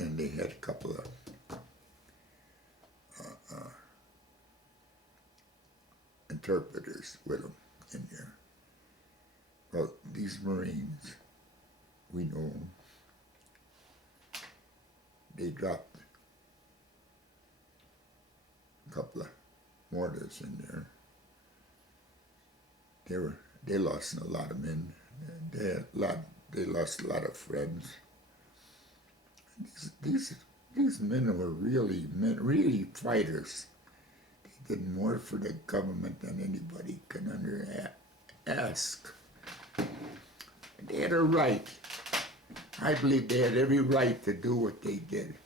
And they had a couple of interpreters with them in there. Well, these Marines, we know them. They dropped a couple of mortars in there. They lost a lot of men. They lost a lot of friends. These men were really fighters. They did more for the government than anybody can ask. They had a right. I believe they had every right to do what they did.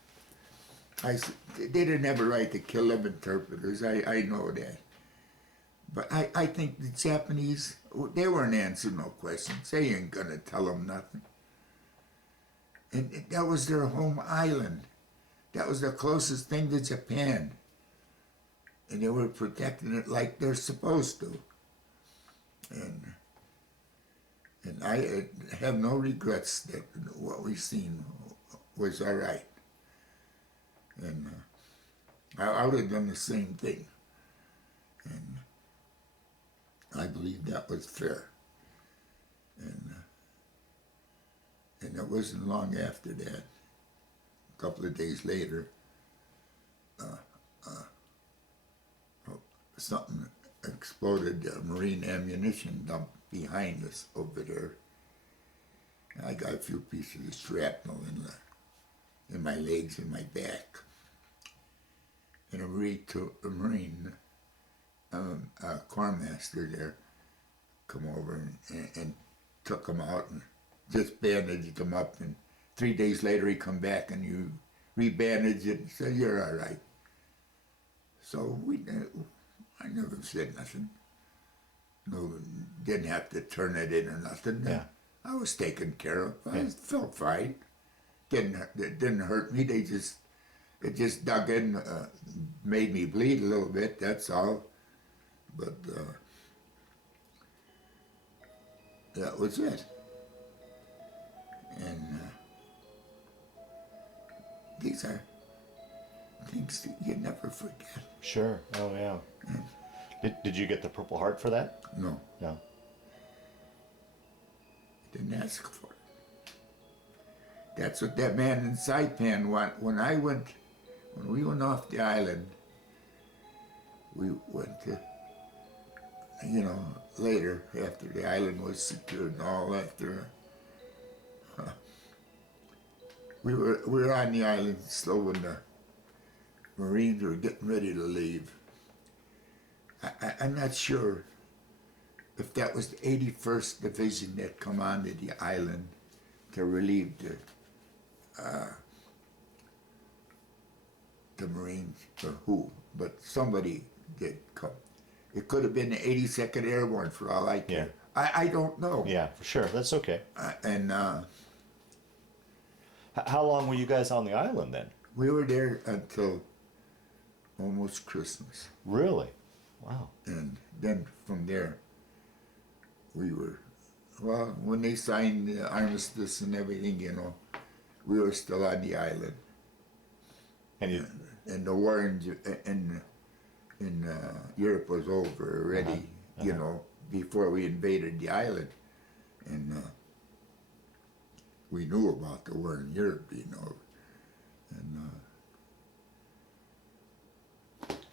They didn't have a right to kill them interpreters. I know that. But I think the Japanese, they weren't answering no questions. They ain't gonna tell them nothing. And that was their home island. That was the closest thing to Japan. and they were protecting it like they're supposed to. And I have no regrets that what we seen was all right. And I would have done the same thing. And I believe that was fair. And it wasn't long after that, a couple of days later, something exploded, a marine ammunition dump behind us over there. And I got a few pieces of shrapnel in my legs and my back. And a Marine corpsmaster there come over and took him out and just bandaged him up. And 3 days later he come back and you rebandage it and said, "You're all right." So I never said nothing. No, didn't have to turn it in or nothing. Yeah. I was taken care of. I Yeah. felt fine. It didn't hurt me. It just dug in, made me bleed a little bit. That's all. But that was it. And these are things that you never forget. Sure. Oh, yeah. Did you get the Purple Heart for that? No, No. didn't ask for it. That's what that man in Saipan want. When we went off the island, we went to, later after the island was secured and all after. We were on the island slow when the Marines were getting ready to leave. I'm not sure if that was the 81st Division that come onto the island to relieve the Marines or who, but somebody did come. It could have been the 82nd Airborne for all I care. Yeah. I don't know. Yeah, for sure. That's okay. And How long were you guys on the island then? we were there until almost Christmas. Really? Wow. And then from there, we were, well, when they signed the armistice and everything, we were still on the island. And you, And the war in Europe was over already, before we invaded the island. And we knew about the war in Europe, And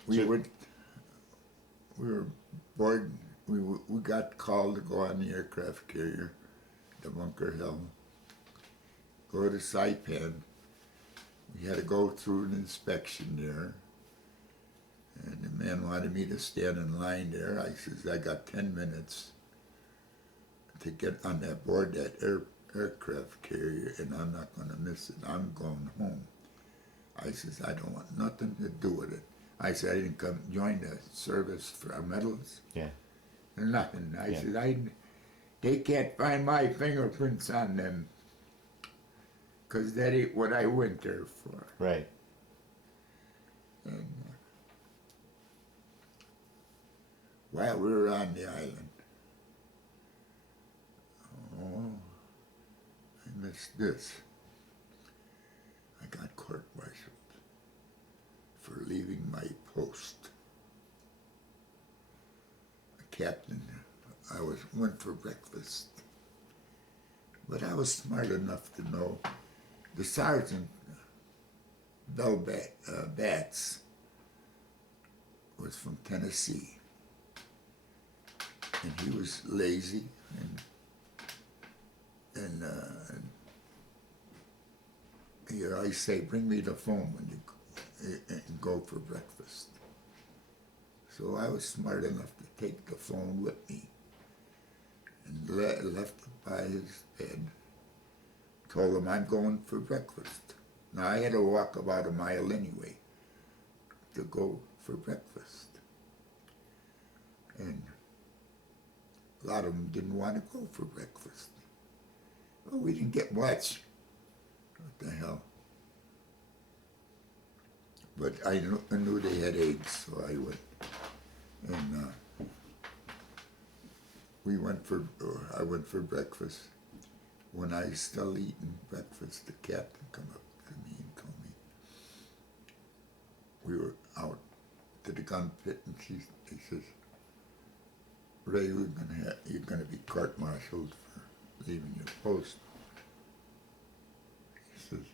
we were bored. We got called to go on the aircraft carrier, the Bunker Hill, go to Saipan. We had to go through an inspection there. And the man wanted me to stand in line there. I says, I got 10 minutes to get on that board, that aircraft carrier, and I'm not going to miss it. I'm going home. I says, I don't want nothing to do with it. I said, I didn't come join the service for our medals. yeah. Nothing. I Yeah. said, they can't find my fingerprints on them, because that ain't what I went there for. Right. And while we were on the island, I missed this. I got court-martialed for leaving my post. A captain, I went for breakfast, but I was smart enough to know the sergeant, Bell Batts, was from Tennessee, and he was lazy and I say, bring me the phone when you go for breakfast. So I was smart enough to take the phone with me and left it by his bed. Told him I'm going for breakfast. Now I had to walk about a mile anyway to go for breakfast. And a lot of them didn't want to go for breakfast. Well, we didn't get much. What the hell? But I knew they had eggs, so I went. And I went for breakfast. When I was still eating breakfast, the captain come up to me and told me we were out to the gun pit, and he says, "Ray, you're gonna be court-martialed for leaving your post." He says,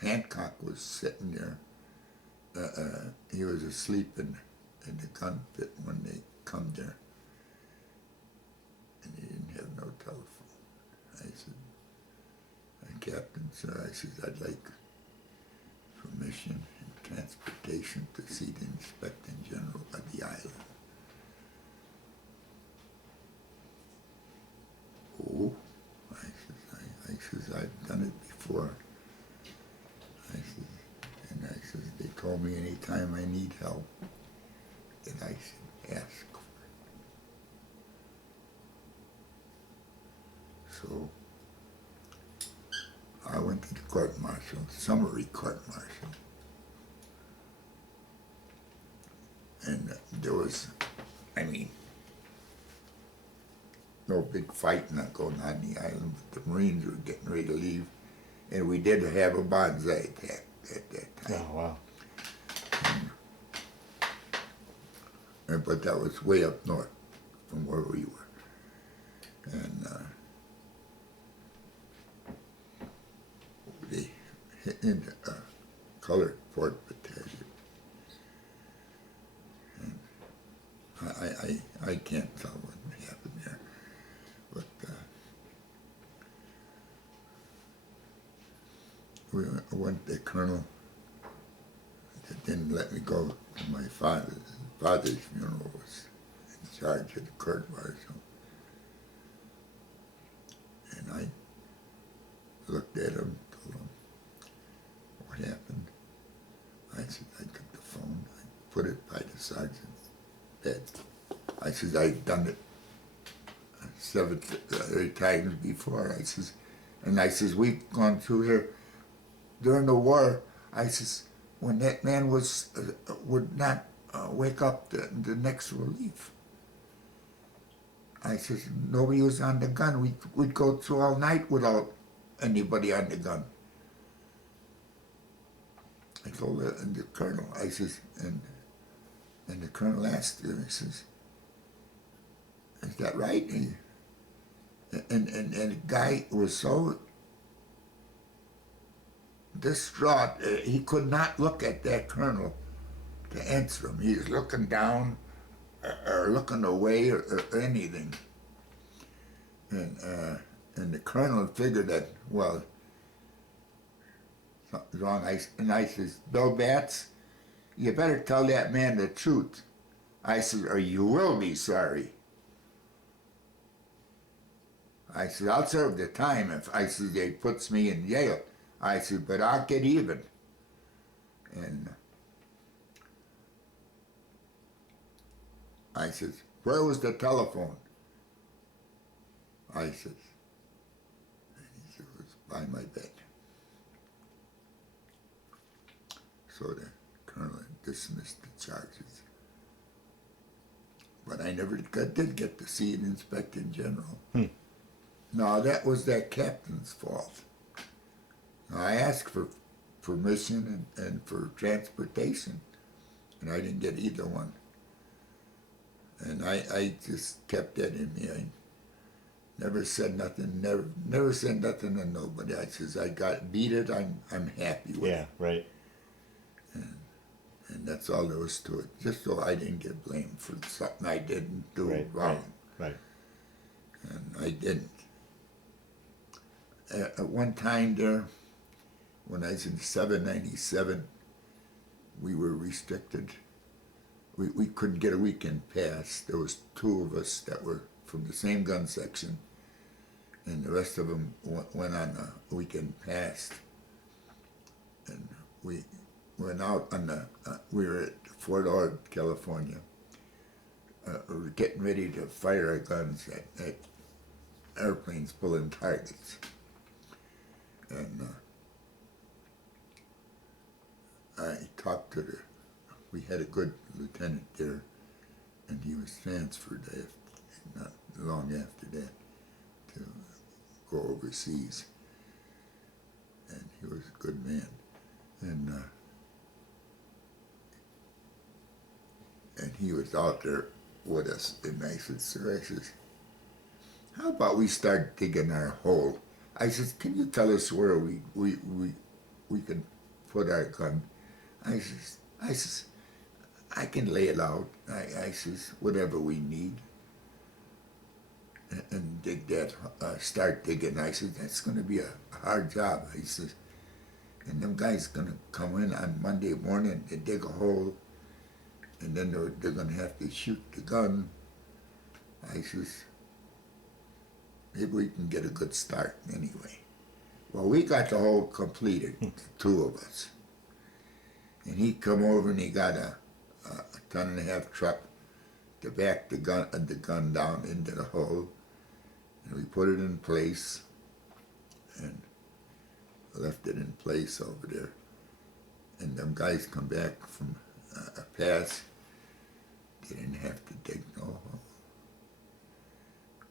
Hancock was sitting there. He was asleep in the gun pit when they come there, and he didn't have no telephone. I said, "Captain, sir," I said, "I'd like permission and transportation to see the Inspector General of the island." "Oh," I says, "I've done it before." I says, "They told me anytime I need help that I should ask for it." So I went to the court-martial, summary court-martial. And there was, no big fighting going on the island, but the Marines were getting ready to leave. And we did have a bonsai attack at that time. Oh, wow. But that was way up north from where we were. And they hit in the colored port battalion. And I can't tell what happened there. But we went, the colonel that didn't let me go to my father's funeral was in charge of the court-martial. And I looked at him, told him what happened. I said, I took the phone, I put it by the sergeant's bed. I said, I've done it 7 times before. I says, we've gone through here during the war. I says, when that man would not wake up the next relief. I says, nobody was on the gun. We'd go through all night without anybody on the gun. I told the colonel, I says, and the colonel asked him, he says, is that right? And the guy was so distraught, he could not look at that colonel to answer him. He was looking down or looking away or anything. And the colonel figured that, well, something's wrong. And I says, Bill Batts, you better tell that man the truth. I said, or you will be sorry. I said, I'll serve the time if they puts me in jail. I said, but I'll get even. And I said, where was the telephone? I said, and he said, it was by my bed. So the colonel dismissed the charges. But I never did get to see an Inspector General. No, that was that captain's fault. I asked for permission and for transportation, and I didn't get either one. And I just kept that in me. I never said nothing, never said nothing to nobody. I says, I beat it, I'm happy with it. Yeah, right. And that's all there was to it, just so I didn't get blamed for something I didn't do wrong. Right. And I didn't. At one time there, when I was in 797, we were restricted. We couldn't get a weekend pass. There was 2 of us that were from the same gun section, and the rest of them went on a weekend pass. And we went out on we were at Fort Ord, California. We were getting ready to fire our guns at airplanes pulling targets. And I talked to we had a good lieutenant there, and he was transferred not long after that to go overseas, and he was a good man, and he was out there with us, and I said, sir, I says, how about we start digging our hole? I says, can you tell us where we can put our gun? I says, I can lay it out. I says, whatever we need. And dig that, start digging. I said, that's going to be a hard job. I says, and them guys going to come in on Monday morning and dig a hole, and then they're going to have to shoot the gun. I says, maybe we can get a good start anyway. Well, we got the hole completed, the two of us. And he come over and he got a 1.5-ton truck to back the gun down into the hole. And we put it in place and left it in place over there. And them guys come back from a pass. They didn't have to dig no hole.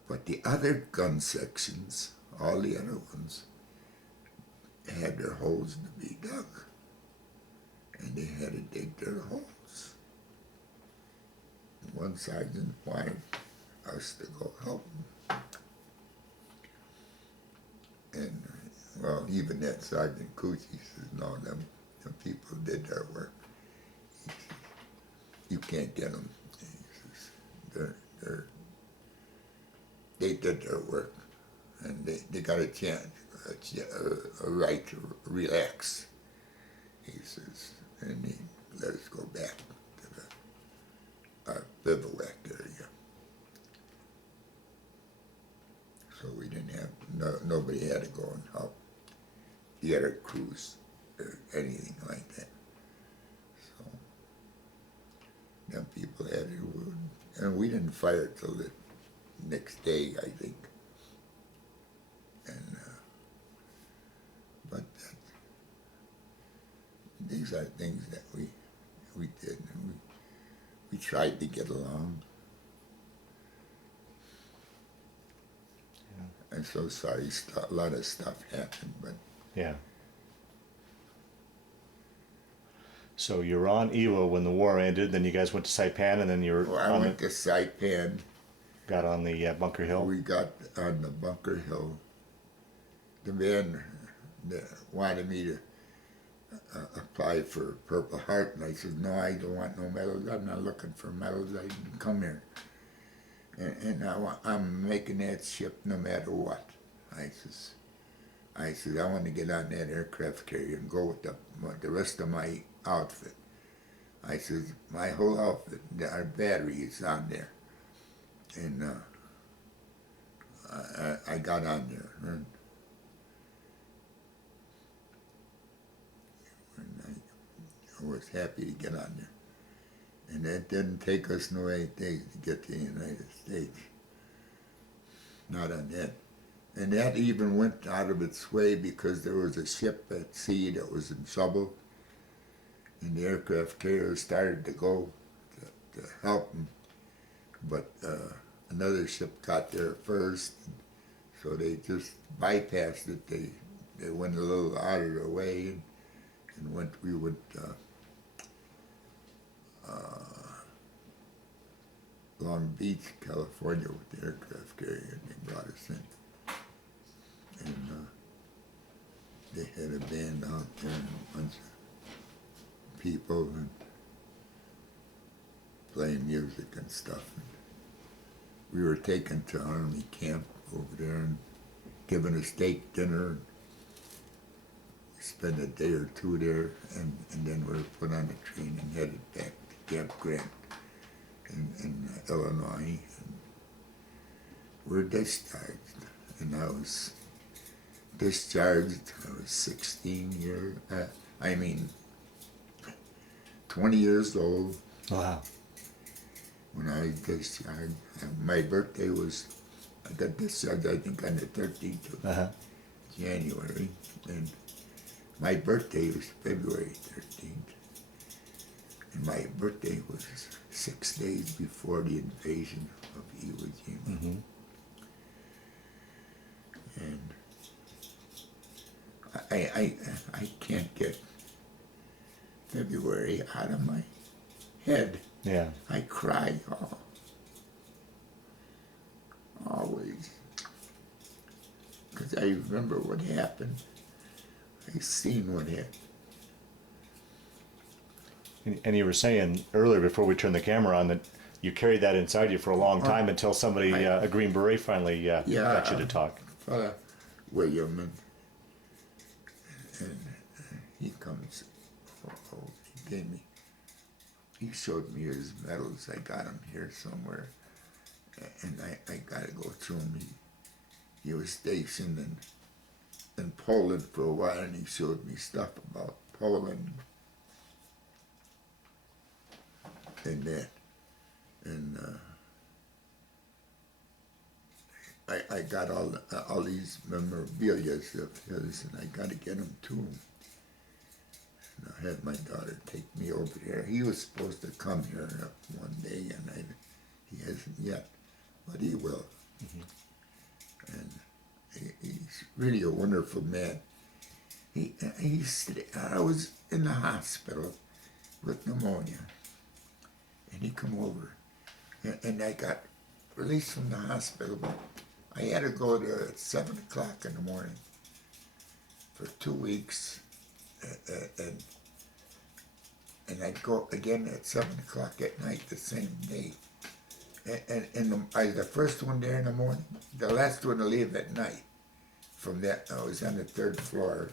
But the other gun sections, all the other ones, had their holes to be dug. And they had to dig their holes. And one sergeant wanted us to go help him. And, well, even that Sergeant Coochie says, no, them people did their work. He says, you can't get them. He says, they did their work, and they got a chance, a right to relax. He says, and he let us go back to our bivouac area. So we didn't have, nobody had to go and help the other crews or anything like that. So them people had it, and we didn't fire till the next day, I think. And but these are things that we did, and we tried to get along. Yeah. I'm so sorry, a lot of stuff happened, but yeah. So you were on Iwo when the war ended. Then you guys went to Saipan, and then you were. Well, I went to Saipan. Got on the Bunker Hill? We got on the Bunker Hill. The man wanted me to apply for Purple Heart, and I said, no, I don't want no medals. I'm not looking for medals. I didn't come here. And I'm making that ship no matter what. I said, I want to get on that aircraft carrier and go with the rest of my outfit. I said, my whole outfit, our battery is on there. And I got on there, and I was happy to get on there. And that didn't take us no 8 days to get to the United States. Not on that. And that even went out of its way because there was a ship at sea that was in trouble, and the aircraft carrier started to go to help them. But another ship got there first, so they just bypassed it. They went a little out of their way and we went Long Beach, California with the aircraft carrier, and they brought us in. And they had a band out there and a bunch of people and playing music and stuff. And we were taken to Army camp over there and given a steak dinner. We spent a day or two there, and then we were put on a train and headed back to Camp Grant in Illinois. And we're discharged, and I was discharged. I was 20 years old. Wow. When I was discharged. My birthday was, I got discharged I think on the 13th of January, and My birthday was February 13th. And my birthday was 6 days before the invasion of Iwo Jima. Mm-hmm. And I can't get February out of my head. Yeah. I cry always. Because I remember what happened. I seen what happened. And you were saying earlier before we turned the camera on that you carried that inside you for a long time until somebody, a Green Beret, finally got you to talk. William, and he comes, he gave me, he showed me his medals. I got him here somewhere, and I got to go through him. He was stationed in Poland for a while, and he showed me stuff about Poland and that. And I got all these memorabilia of his, and I got to get them to him. And I had my daughter take me over there. He was supposed to come here one day, and he hasn't yet, but he will. Mm-hmm. And he's really a wonderful man. I was in the hospital with pneumonia, and he come over, and I got released from the hospital. But I had to go to 7 o'clock in the morning for 2 weeks, and I'd go again at 7 o'clock at night the same day. And I was the first one there in the morning, the last one to leave at night. From that, I was on the 3rd floor.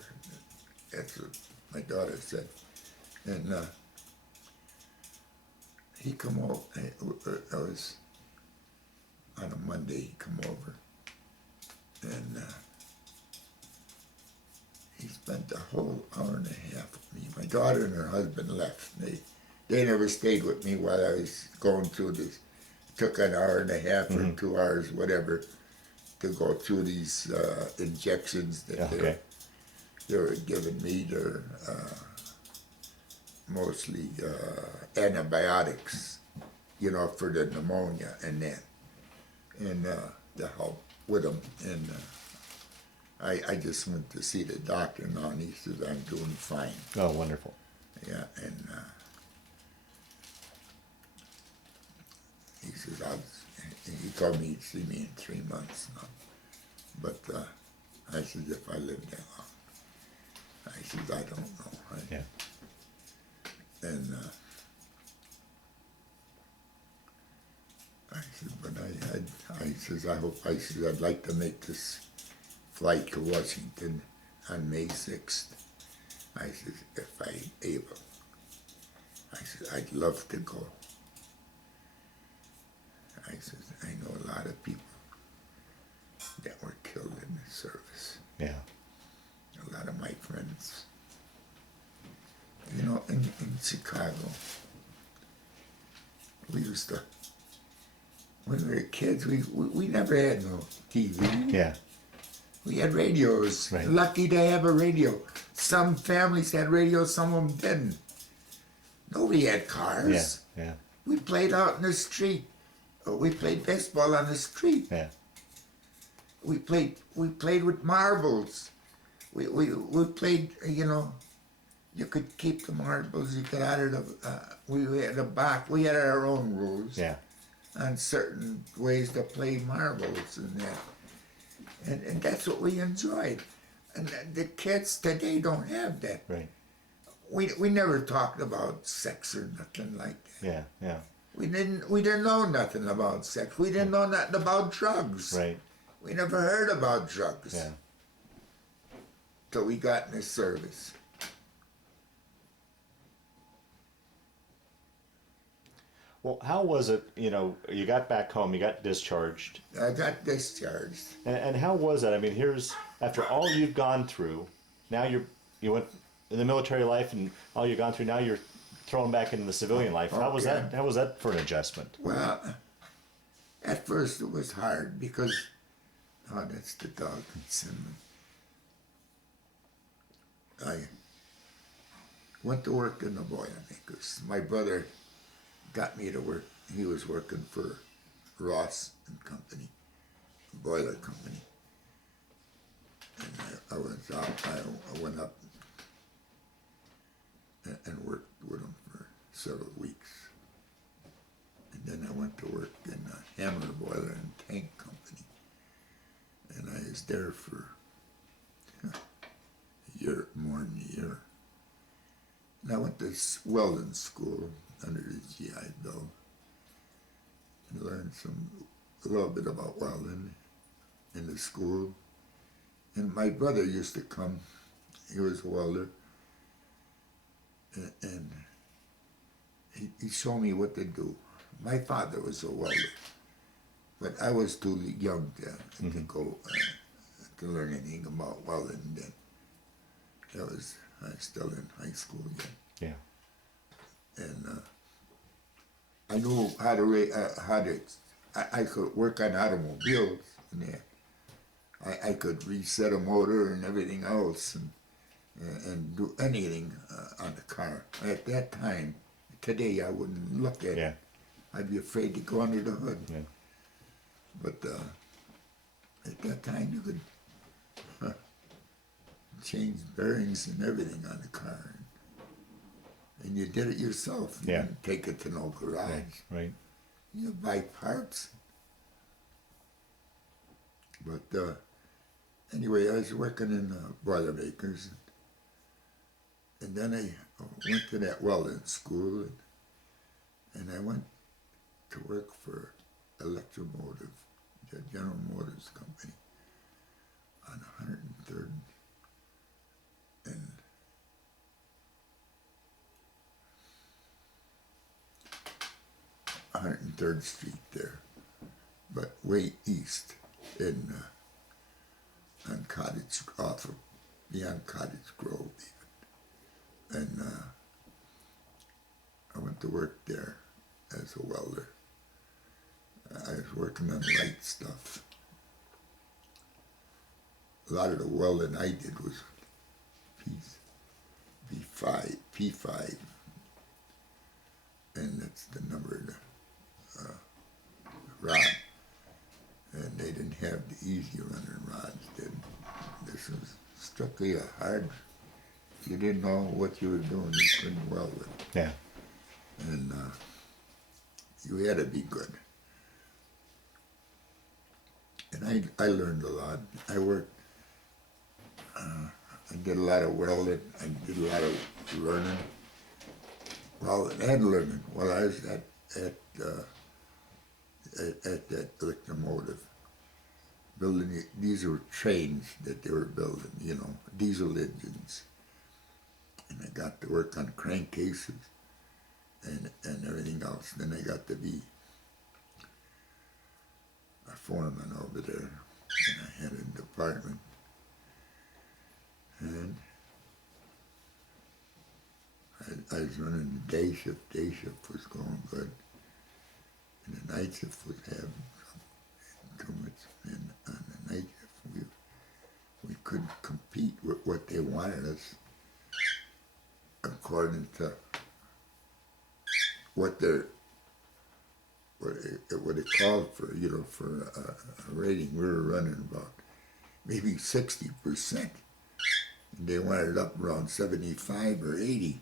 That's what my daughter said. And he come over. I was on a Monday. He come over, and he spent the whole hour and a half with me. My daughter and her husband left. They never stayed with me while I was going through this. It took an hour and a half or 2 hours, whatever, to go through these injections that they were giving me. They're mostly antibiotics, for the pneumonia and that, and to help with them. And I just went to see the doctor now, and he says I'm doing fine. Oh, wonderful. Yeah, and he says he told me he'd see me in 3 months now. But I said, if I live that long, I said, I don't know. Yeah. And I said, but I said, I'd like to make this flight to Washington on May 6th. I said, if I'm able. I said, I'd love to go. I said, I know a lot of people that were killed in the service. Yeah. A lot of my friends. In Chicago, we used to, when we were kids, we never had no TV. Yeah. We had radios. Right. Lucky to have a radio. Some families had radios, some of them didn't. Nobody had cars. Yeah. Yeah. We played out in the street. We played baseball on the street. Yeah. We played with marbles. We played, you could keep the marbles, you could add it, we had a box, we had our own rules. Yeah. On certain ways to play marbles and that. And that's what we enjoyed. And the kids today don't have that. Right. We never talked about sex or nothing like that. Yeah. Yeah. We didn't know nothing about sex. We didn't know nothing about drugs. Right. We never heard about drugs. Yeah. Till we got in the service. Well, how was it, you got back home, you got discharged. I got discharged. And how was that? I mean, after all you've gone through, now you went in the military life and all you've gone through, now you're thrown back into the civilian life. How was that? How was that for an adjustment? Well, at first it was hard because, that's the dog. went to work in the Boilermakers. My brother got me to work. He was working for Ross and Company, boiler company. And I was out. I went up and worked with him for several weeks. And then I went to work in the Hammer Boiler and Tank Company. And I was there for a year, more than a year. And I went to welding school under the GI Bill and learned a little bit about welding in the school. And my brother used to come. He was a welder. And he showed me what to do. My father was a welder, but I was too young to go to learn anything about welding then. I was still in high school yet. Yeah. And I knew how to I could work on automobiles and that. I could reset a motor and everything else and do anything on the car. At that time, today I wouldn't look at it. I'd be afraid to go under the hood. Yeah. But at that time you could change bearings and everything on the car. And you did it yourself. You didn't take it to no garage. Right. You buy parts. But anyway, I was working in Boilermakers. And then I went to that welding school, and I went to work for Electromotive, the General Motors company, on 103rd and 103rd Street there, but way east in on Cottage, off of beyond Cottage Grove even. And I went to work there as a welder. I was working on light stuff. A lot of the welding I did was P5, and that's the number of the rod. And they didn't have the easy running rods. This was strictly a hard. If you didn't know what you were doing, you couldn't weld it. Yeah. And you had to be good. And I learned a lot. I worked, I did a lot of welding, I did a lot of learning. Well, and learning while I was at that locomotive. Building it, these were trains that they were building, you know, diesel engines. And I got to work on crankcases and everything else. Then I got to be a foreman over there, and I had a department. And I was running the day shift. Day shift was going good. And the night shift was having too much men on the night shift. We couldn't compete with what they wanted us according to what they called for, you know, for a rating. We were running about maybe 60%. And they wanted it up around 75 or 80.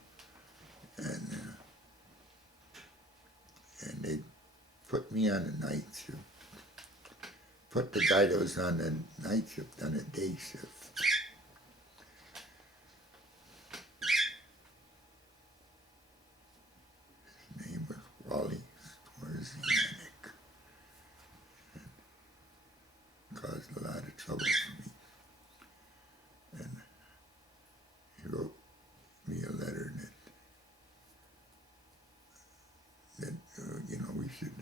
And they put me on the night shift. Put the guy that was on the night shift on the day shift. His name was Wally Swarzyanek. Caused a lot of trouble for me. And he wrote me a letter that you know, we should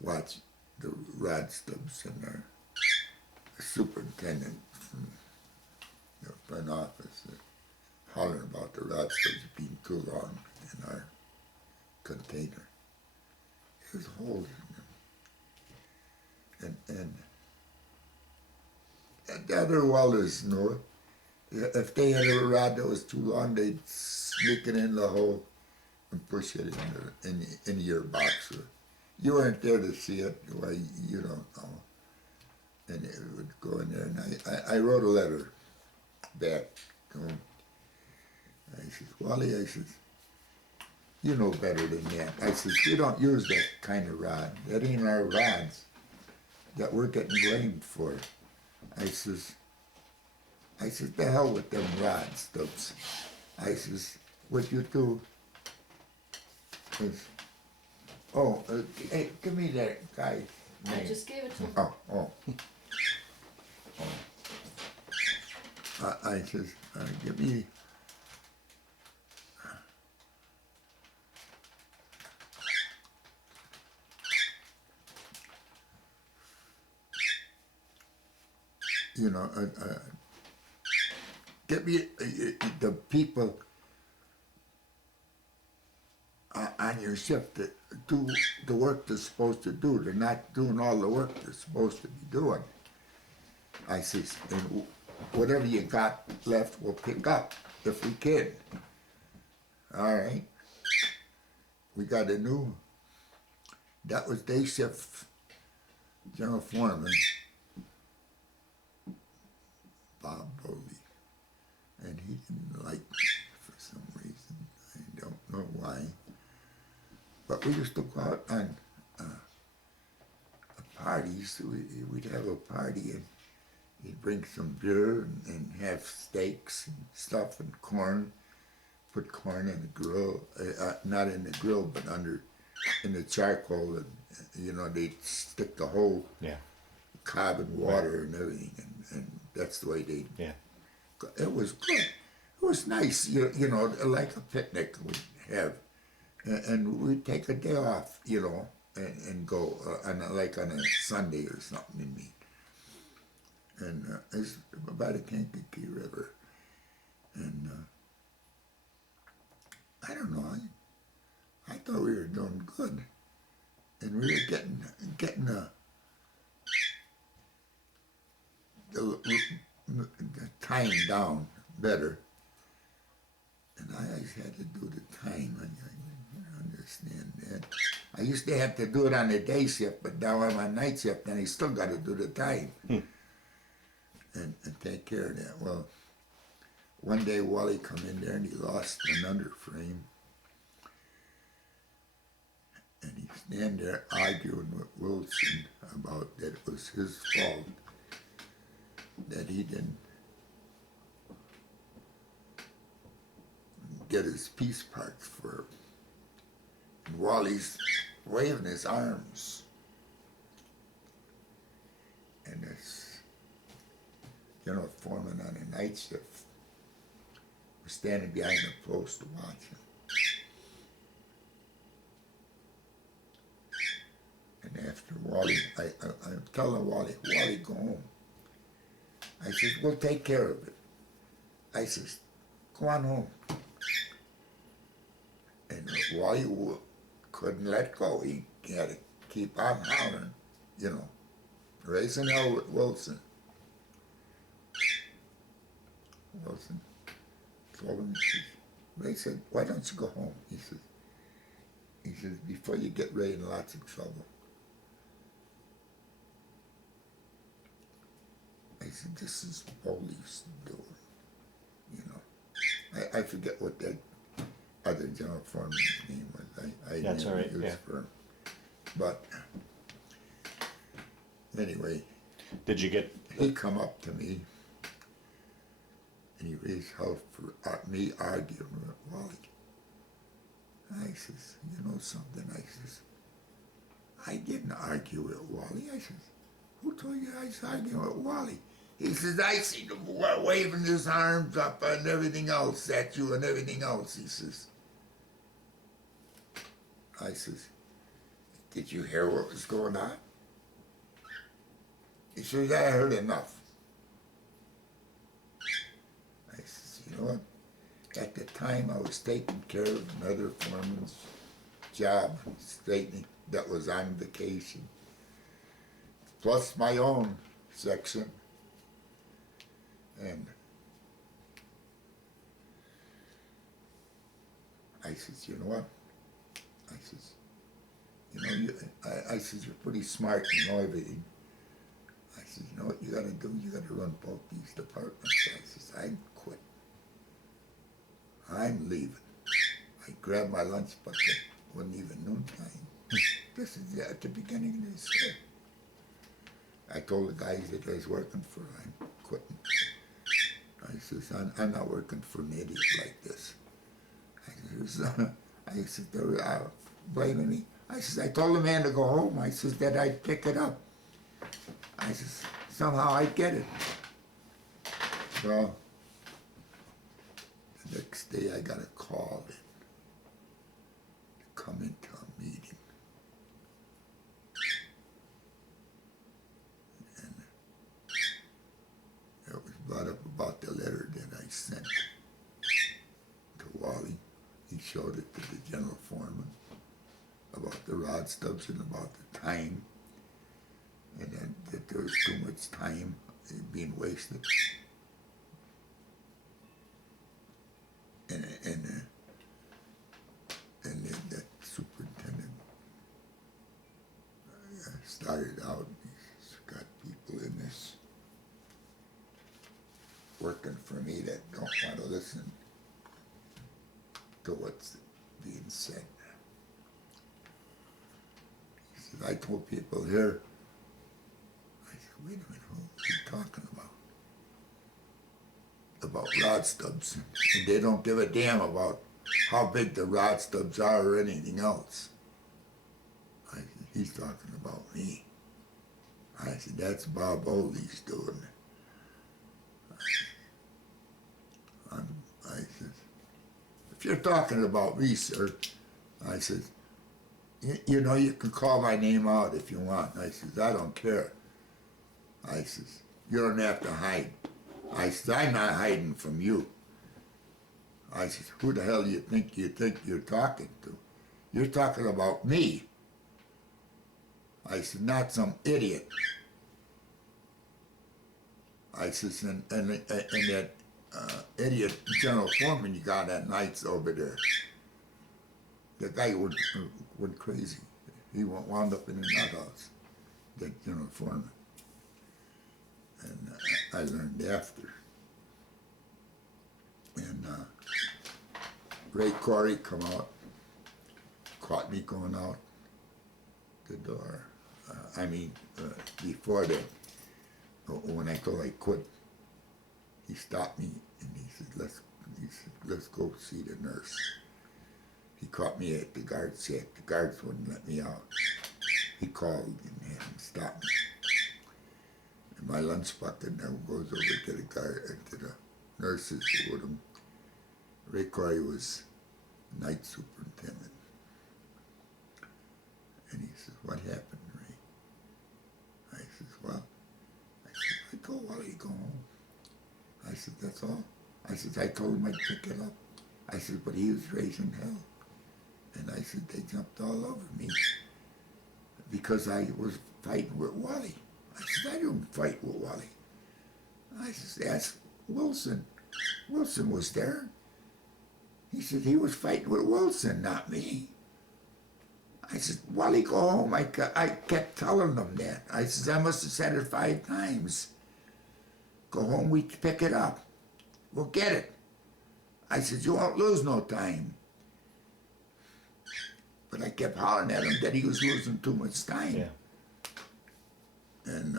watch the rod stubs, and our superintendent from the front office hollering about the rod stubs being too long in our container. He was holding them. And the other welders know it. if they had a rod that was too long, they'd sneak it in the hole and push it in your boxer. You weren't there to see it. Why, you don't know. And it would go in there, and I wrote a letter back to him. I says, Wally, I says, you know better than that. I says, we don't use that kind of rod. That ain't our rods that we're getting blamed for. I says, the hell with them rods, Stubbs. I says, what you do is, hey, give me that guy's name. I just gave it to him. Oh. I says, give me, you know, get me the people on your ship that do the work they're supposed to do. They're not doing all the work they're supposed to be doing. I says, and whatever you got left, we'll pick up if we can. All right. We got a new, that was day shift general foreman, Bob Bowley. And he didn't like me for some reason. I don't know why. But we used to go out on parties. We'd have a party and he'd bring some beer and have steaks and stuff and corn. Put corn in the grill, not in the grill, but in the charcoal. And, you know, they'd stick the whole cob in water and everything. And that's the way they. Yeah. It was good. It was nice, you know, like a picnic we'd have. And we'd take a day off, you know, and go like on a Sunday or something and meet. And it's by the Kankakee River. And I don't know, I thought we were doing good. And we were getting the time down better. And I always had to do the time. I understand that. I used to have to do it on the day shift, but now I'm on night shift, and I still got to do the time and take care of that. Well, one day Wally come in there and he lost an underframe, and he stand there arguing with Wilson about that it was his fault that he didn't get his piece parts for him. And Wally's waving his arms. And this general foreman on a night shift was standing behind the post watching. And after Wally, I'm telling Wally, go home. I said, we'll take care of it. I says, go on home. And Wally couldn't let go. He had to keep on hollering, you know, raising hell with Wilson. Wilson told him, Ray said, why don't you go home? He says, before you get Ray in lots of trouble. I said, this is police doing, you know. I forget what that other general foreman's name was. I That's all right, yeah. for him. But anyway, Did you get? he come up to me and he raised hell for me arguing with Wally. I says, you know something? I says, I didn't argue with Wally. I says, who told you I was arguing with Wally? He says, I seen him waving his arms up and everything else at you and everything else. He says, I says, did you hear what was going on? He says, I heard enough. I says, you know what? At the time I was taking care of another foreman's job, straightening, that was on vacation, plus my own section. And I says, you know what? I says, I says, you're pretty smart, you know everything. I says, you know what you gotta do? You gotta run both these departments. I says, I quit. I'm leaving. I grabbed my lunch bucket, wasn't even noontime. This is at the beginning of this year. I told the guys that I was working for, I'm quitting. I says, I'm not working for an idiot like this. I says, they're blaming me. I says, I told the man to go home. I says that I'd pick it up. I says, somehow I'd get it. So, the next day I got a call in to come into a meeting. And it was brought up about the letter that I sent to Wally. He showed it to the general foreman about the rod stubs and about the time, and then that there was too much time being wasted. And then that superintendent started out, he's got people in this working for me that don't want to listen to what's being said. He said, I told people here, I said, wait a minute, who are you talking about? About rod stubs. And they don't give a damn about how big the rod stubs are or anything else. I said, he's talking about me. I said, that's Bob Oldie's doing. I said, if you're talking about me, sir, I said, you know, you can call my name out if you want. I says, I don't care. I says, you don't have to hide. I says, I'm not hiding from you. I says, who the hell do you think you're talking to? You're talking about me. I said, not some idiot. I says, and that idiot general foreman you got at nights over there. The guy went crazy. He wound up in a nut house, that general foreman. And I learned after. And Ray Corey come out, caught me going out the door. Before that, when I told I quit, he stopped me and he said, let's go see the nurse. He caught me at the guard shack. The guards wouldn't let me out. He called and had him stop me. And my lunch bucket now goes over to the guard, to the nurses with him. Ray Corey was night superintendent. And he says, what happened, Ray? I says, well, I told Wally to go home. I said, that's all? I said, I told him I'd pick it up. I said, but he was raising hell. And I said, they jumped all over me because I was fighting with Wally. I said, I didn't fight with Wally. I said, ask Wilson. Wilson was there. He said, he was fighting with Wilson, not me. I said, Wally, go home. I kept telling them that. I said, I must have said it 5 times. Go home, we pick it up. We'll get it. I said, you won't lose no time. But I kept hollering at him that he was losing too much time. Yeah. And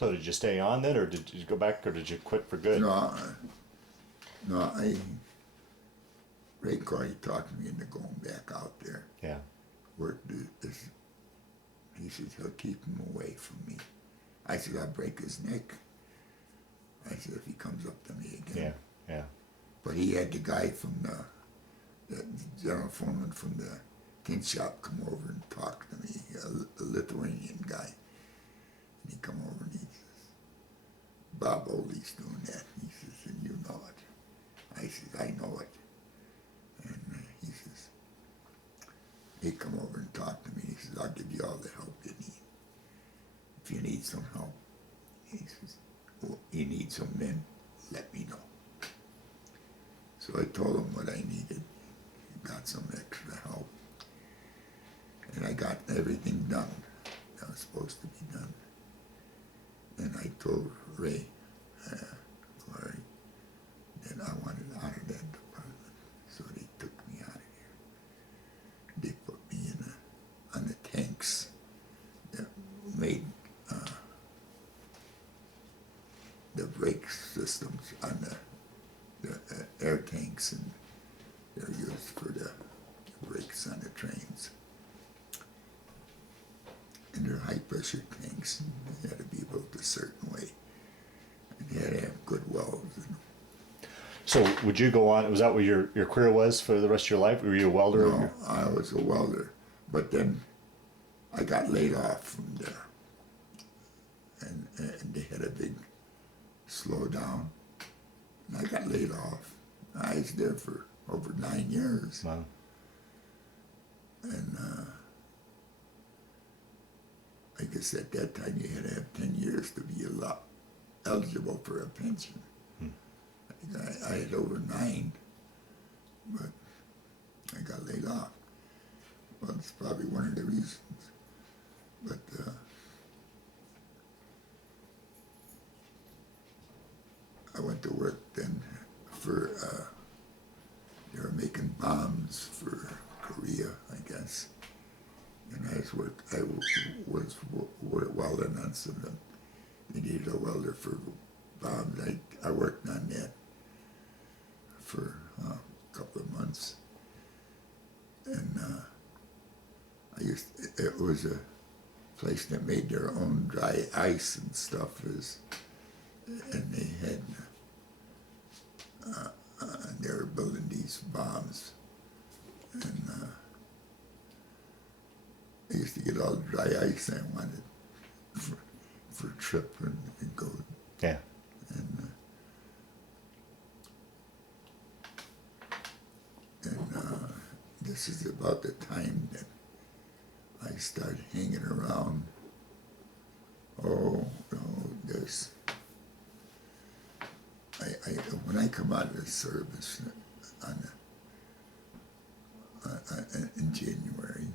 So did you stay on then, or did you go back, or did you quit for good? Ray Corey talked me into going back out there. Yeah. He says, he'll keep him away from me. I said, I'll break his neck. I said, if he comes up to me again. Yeah, yeah. But he had the guy from the general foreman from the tin shop come over and talk to me, a Lithuanian guy. And he come over and he says, Bob Oldie's doing that. He says, and you know it. I says, I know it. And he says, he come over and talk to me. He says, I'll give you all the help you need. If you need some help, he says, well, you need some men. let me know. So I told him what I needed, got some extra help, and I got everything done that was supposed to be done. And I told Ray, Clary, that I wanted out of that department, so they took me out of here. They put me on the tanks that made the brake systems on the air tanks, and they're used for the brakes on the trains. And they're high pressure tanks, and they had to be built a certain way. And they had to have good welds in them. So would you go on, was that what your career was for the rest of your life? Were you a welder? No, I was a welder, but then I got laid off from there. And they had a big slowdown, and I got laid off. I was there for over 9 years. Wow. And I guess at that time you had to have 10 years to be eligible for a pension. I had over 9, but I got laid off. Well, it's probably one of the reasons. But I went to work then for, they were making bombs for Korea, I guess. And I was welding on some of them. They needed a welder for bombs. I worked on that for a couple of months. And it was a place that made their own dry ice and stuff, and they had, they were building these bombs. And I used to get all the dry ice I wanted for a trip and go. Yeah. And this is about the time that I started hanging around. Oh, no, when I come out of the service in January,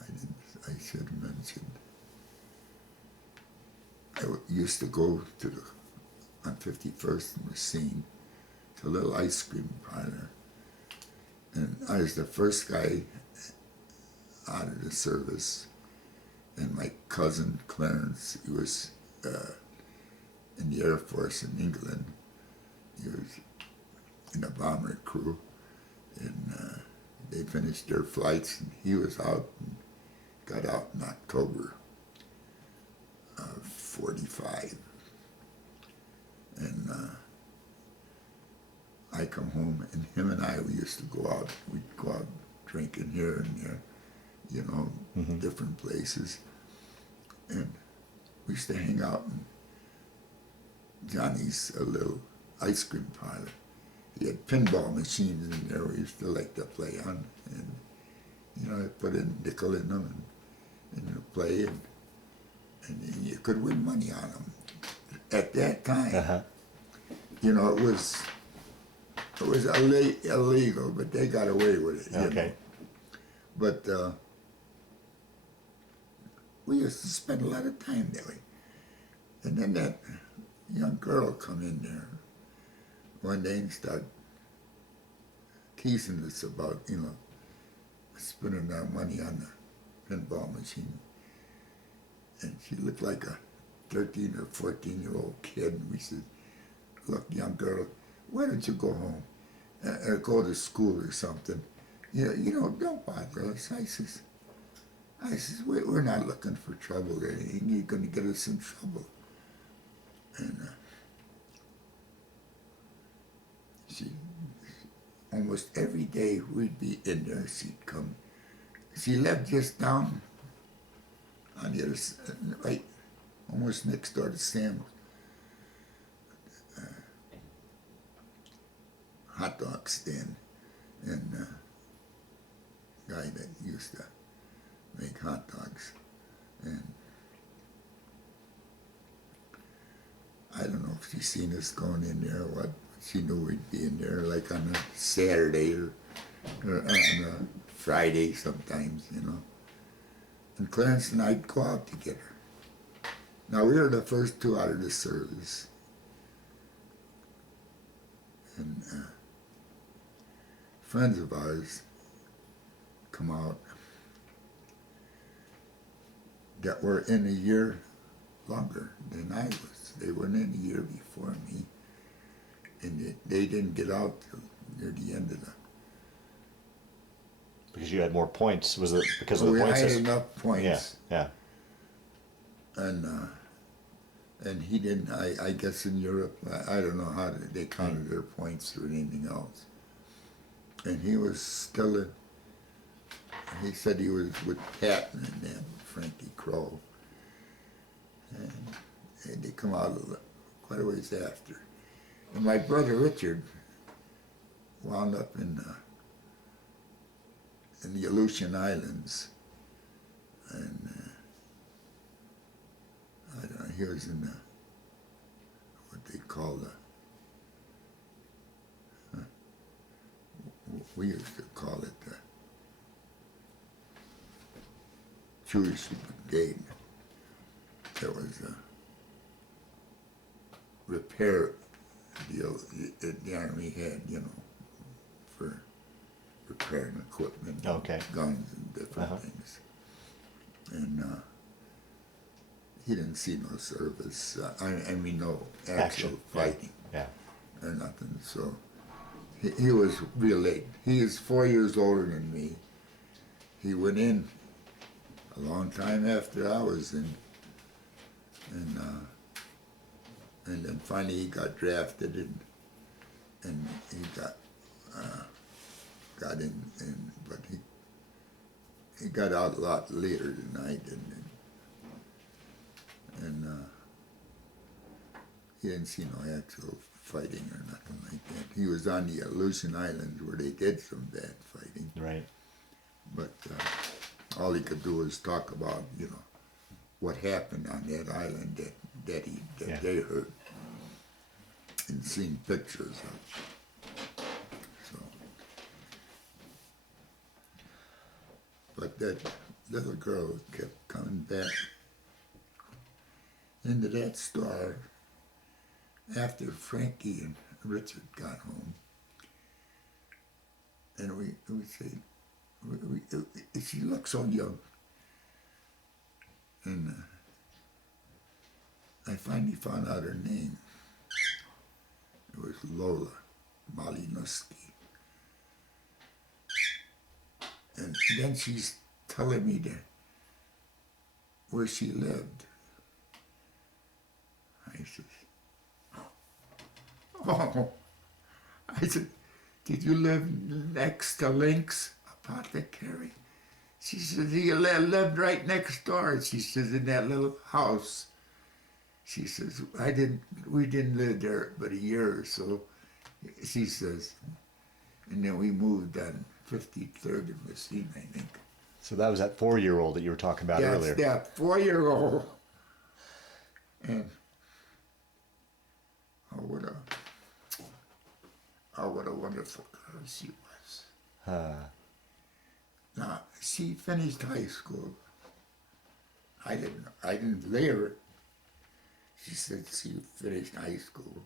I should have mentioned, I used to go on 51st and Racine, to a little ice cream parlor. And I was the first guy out of the service. And my cousin Clarence, he was in the Air Force in England. He was in the bomber crew. And they finished their flights, and he was out and got out in October of 45. And I come home, and him and I, we used to go out. We'd go out drinking here and there, you know, different places. And we used to hang out in Johnny's little ice cream parlor. He had pinball machines in there we used to like to play on. And, you know, I put a nickel in them and you play, and you could win money on them. At that time, you know, it was illegal, but they got away with it. You know? But we used to spend a lot of time that way. And then that young girl come in there one day and start teasing us about, you know, spending our money on the pinball machine. And she looked like a 13 or 14-year-old kid. And we said, look, young girl, why don't you go home or go to school or something? You know, don't bother us. I says, we're not looking for trouble or anything. You're going to get us in trouble. And she, almost every day we'd be in there, she'd come. She lived just down on the other side, right, almost next door to Sam's hot dog stand, and guy that used to make hot dogs. And I don't know seen us going in there, what she knew we'd be in there, like on a Saturday or on a Friday sometimes, you know. And Clarence and I'd go out together. Now we were the first two out of the service. And friends of ours come out that were in a year longer than I was. They weren't in a year before me. And they didn't get out till near the end of the... Because you had more points. Was it because of the we points? had enough points. Yeah. And he didn't, I guess in Europe, I don't know how they counted their points or anything else. And he was still he said he was with Patton and them, Frankie Crow. And they come out quite a ways after. And my brother Richard wound up in the Aleutian Islands. And I don't know, he was in what they call we used to call it the Jewish Brigade. That was a repair deal the Army had, you know, for repairing equipment, Okay. guns and different things. And he didn't see no service. I mean, no actual fighting or nothing. So he was real late. He is 4 years older than me. He went in a long time after I was in, and then finally he got drafted and he got in, but he got out a lot later than I did. And he didn't see no actual fighting or nothing like that. He was on the Aleutian Islands where they did some bad fighting. Right. But all he could do was talk about, you know, what happened on that island that they heard and seen pictures of. So, but that little girl kept coming back into that store after Frankie and Richard got home, and we say, she looks so young, and I finally found out her name. It was Lola Malinowski, and then she's telling me where she lived. I said, oh, I said, did you live next to Link's Apothecary? She said, he lived right next door. She says, in that little house. She says, we didn't live there but a year or so. She says, and then we moved on 53rd and Messina, I think. So that was that 4-year-old that you were talking about earlier. That's that 4-year-old. And what a wonderful girl she was. Now, she finished high school. I didn't lay her. She said she finished high school.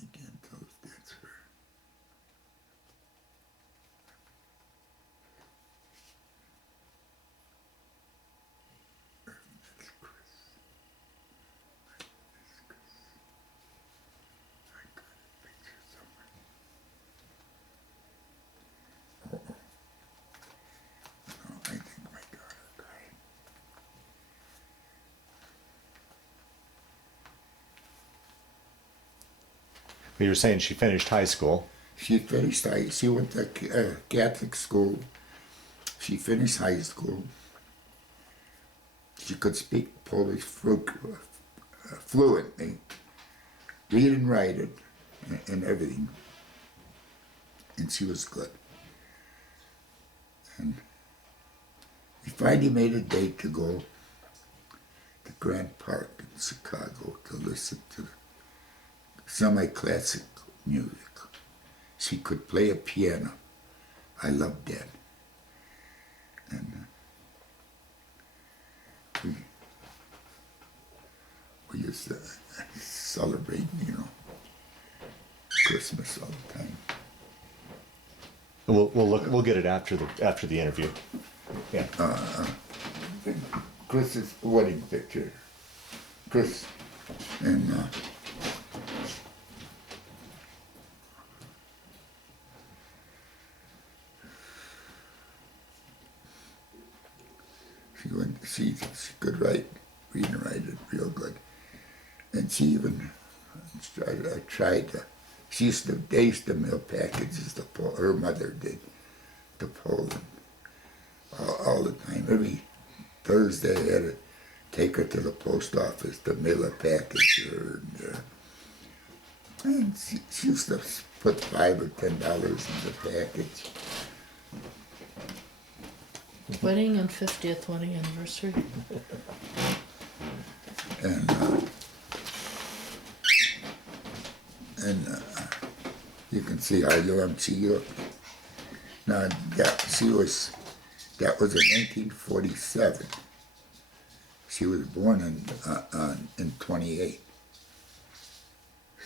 You can't tell if that's her. You were saying she finished high school. She went to Catholic school. She finished high school. She could speak Polish fluently, read and write it, and everything. And she was good. And we finally made a date to go to Grant Park in Chicago to listen to semi-classic music. She could play a piano. I loved that. And we used to celebrate, Christmas all the time. We'll get it after the interview. Yeah. Chris's wedding picture. Chris and she could read and write it real good. And she even tried to, they used to mail packages to Poland, her mother did, to Poland all the time. Every Thursday I had to take her to the post office to mail a package to her. And she used to put $5 or $10 in the package. Wedding and 50th wedding anniversary. And you can see how young she looked. Now that was in 1947. She was born in 28.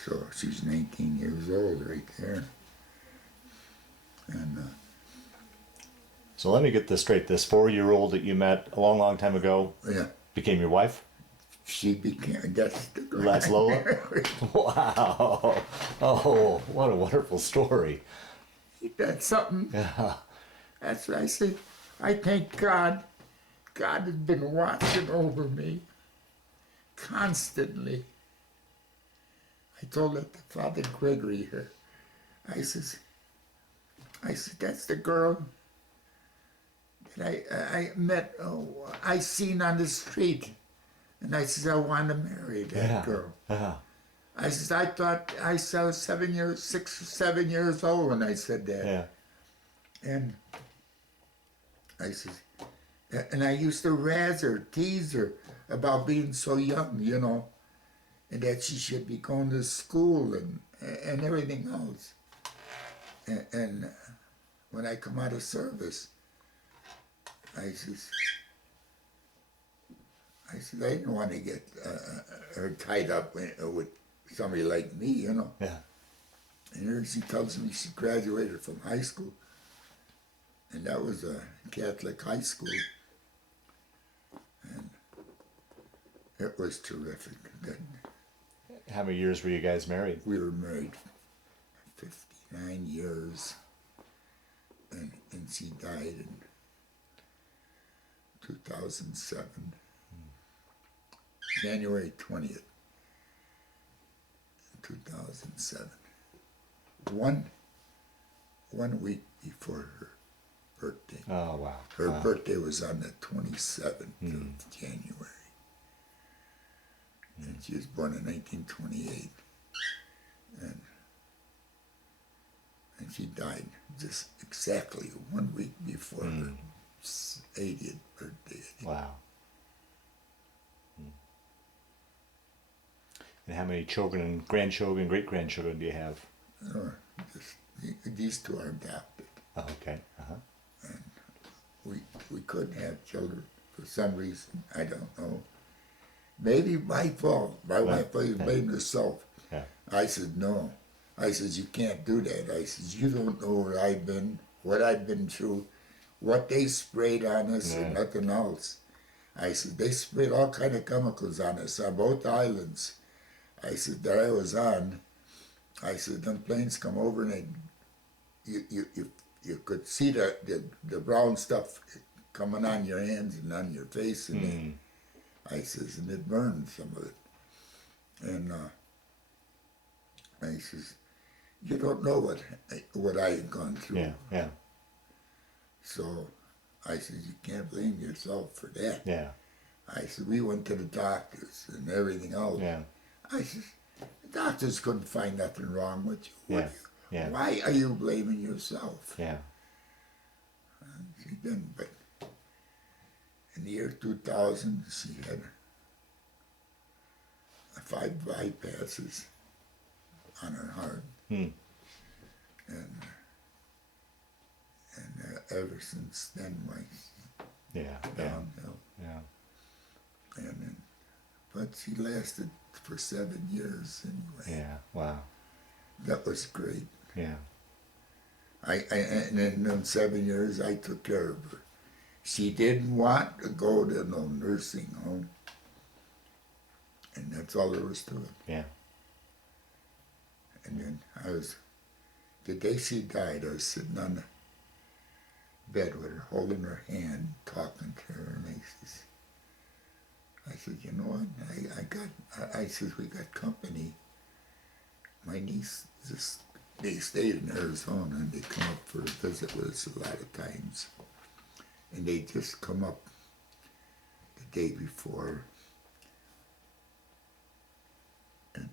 So she's 19 years old right there. And So let me get this straight. This 4-year-old that you met a long, long time ago yeah, became your wife? she became, that's the girl. That's Lola? Wow. Oh, what a wonderful story. That's something. Yeah. That's what I say. I thank God. God has been watching over me constantly. I told it to Father Gregory here. I said, that's the girl that I met, I seen on the street. And I said, I want to marry that girl. Yeah. I said, I thought I was 6 or 7 years old when I said that. Yeah. And I said, and I used to razz her, tease her about being so young, and that she should be going to school and everything else. And when I come out of service, I said, I didn't want to get her tied up with somebody like me, Yeah. And here she tells me she graduated from high school. And that was a Catholic high school. And it was terrific. How many years were you guys married? We were married 59 years. And she died in 2007. January 20th, 2007. One week before her birthday. Oh, wow. Her birthday was on the 27th of January. And she was born in 1928. And she died just exactly 1 week before her 80th birthday. Wow. And how many children and grandchildren, great-grandchildren do you have? These two are adopted. Oh, okay. Uh-huh. And we couldn't have children for some reason. I don't know. Maybe my fault. My wife blamed herself. Yeah. I said, no. I said, you can't do that. I said, you don't know where I've been, what I've been through, what they sprayed on us and nothing else. I said, they sprayed all kind of chemicals on us on both islands. I said, that I was on. I said, them planes come over and you could see the brown stuff coming on your hands and on your face. And I says, and it burned some of it. And I says, you don't know what I had gone through. Yeah, yeah. So I said, you can't blame yourself for that. Yeah. I said, we went to the doctors and everything else. Yeah. I said, the doctors couldn't find nothing wrong with you. Yeah. Yeah. Why are you blaming yourself? Yeah. then, but in the year 2000, she had 5 bypasses on her heart. And ever since then, Yeah. downhill. Yeah. And then, but she lasted for 7 years anyway. Yeah. Wow. That was great. Yeah. And in them 7 years, I took care of her. She didn't want to go to no nursing home, and that's all there was to it. Yeah. And then the day she died, I was sitting on the bed with her, holding her hand, talking to her, and I said, you know what, I said, we got company. My niece, they stayed in Arizona, and they come up for a visit with us a lot of times. And they just come up the day before, and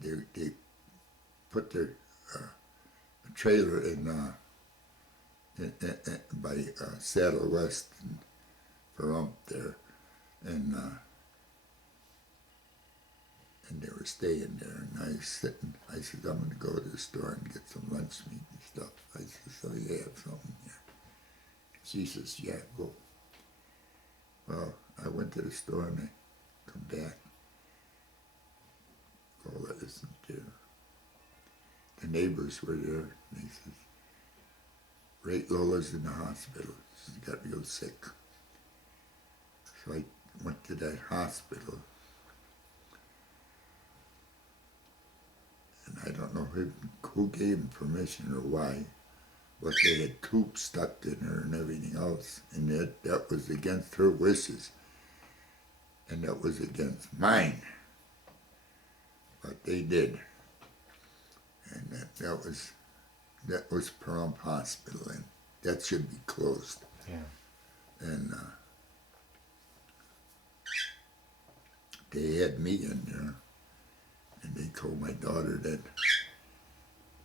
they put their trailer in by Saddle West and Pahrump there, and they were staying there, and I was sitting. I said, I'm going to go to the store and get some lunch meat and stuff. I said, so you have something here? She says, yeah, go. Well, I went to the store and I come back. Lola isn't there. The neighbors were there, and they said, Lola's in the hospital. She got real sick. So I went to that hospital. And I don't know who gave them permission or why, but they had tubes stuck in her and everything else, and that was against her wishes, and that was against mine. But they did, and that was Pahrump Hospital, and that should be closed. Yeah. And they had me in there. And they told my daughter that